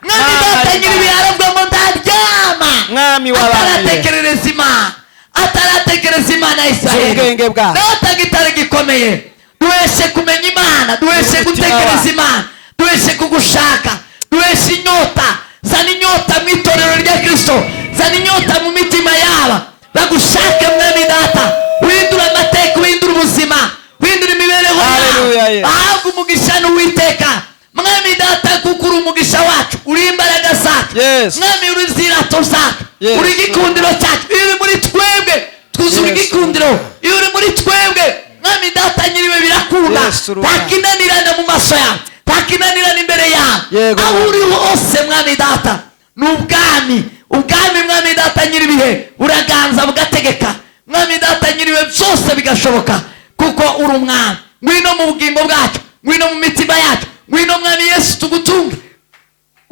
mwami data nyiribihe aravuga ngo ndaryama, mwami ataratekerereza Imana, ataratekereza Imana ya Isirayeli. ubwenge bwawe nawe tagitare gikomeye, duheshe kumenya Imana, duheshe gutekereza Imana, duheshe kugushaka, duheshe inyota. Zana inyota mu itorero rya Kristo, zana inyota mu mitima yaba bagushake mwami data, uhindura amateka, uhindura ubuzima, uhindura imibereho yawe. Ahabwa umugisha n'Uwiteka mwami data, kuko uri umugisha wacu, uri imbaraga zacu mwami, uri zirato zacu, uri igikundiro cyacu. Iyo uri muri twebwe twuzura igikundiro, iyo uri muri twebwe mwami data nyiriwe birakunda, ntakinanirana mu maso yawe, ntakinanirana imbere yawe. Aho uri hose mwami data ni ubwami, ubwami mwami data nyiribihe uraganza bugategeka mwami data nyiriwe, byose bigashoboka kuko uri umwami. Ngwino mu bugingo bwacu, ngwino mu mitima yacu, ngwino mwami Yesu tugutunge,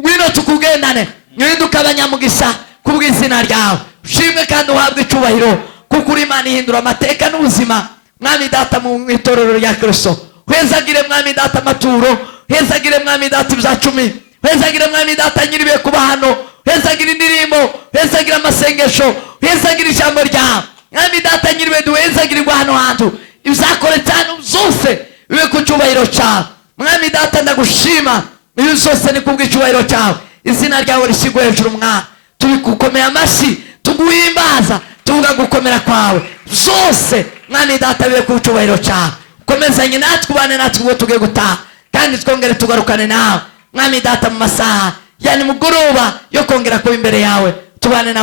ngwino tukugendane, nyihinduka abanyamugisha kubw'izina ryawe. Ushimwe kandi uhabwe icyubahiro kuko uri Imana ihindura amateka n'ubuzima mwami data mu itorero rya Kristo. Hezagire mwami data amaturo, hezagire mwami data ibya cumi, hezagire mwami data nyiribihe kuba hano, hezagire indirimbo, hezagire amasengesho, hezagire ijambo ryawe mwami data nyiribihe, duhezagirirwa hano hantu, ibizakore cyane byose bibe ku cyubahiro cyawe mwami data. Ndagushima, ibi byose ni kubw'icyubahiro cyawe, izina ryawe rishyirwe hejuru mwami. Tubikukomeye amashyi, tuguhimbaza, tuvuga gukomera kwawe byose mwami data bibe ku cyubahiro cyawe. Komezanye natwe, ubane natwe ubwo tugiye gutaha, kandi twongere tugarukane nawe mwami data mu masaha ya nimugoroba yo kongera kuba imbere yawe, tubane nawe.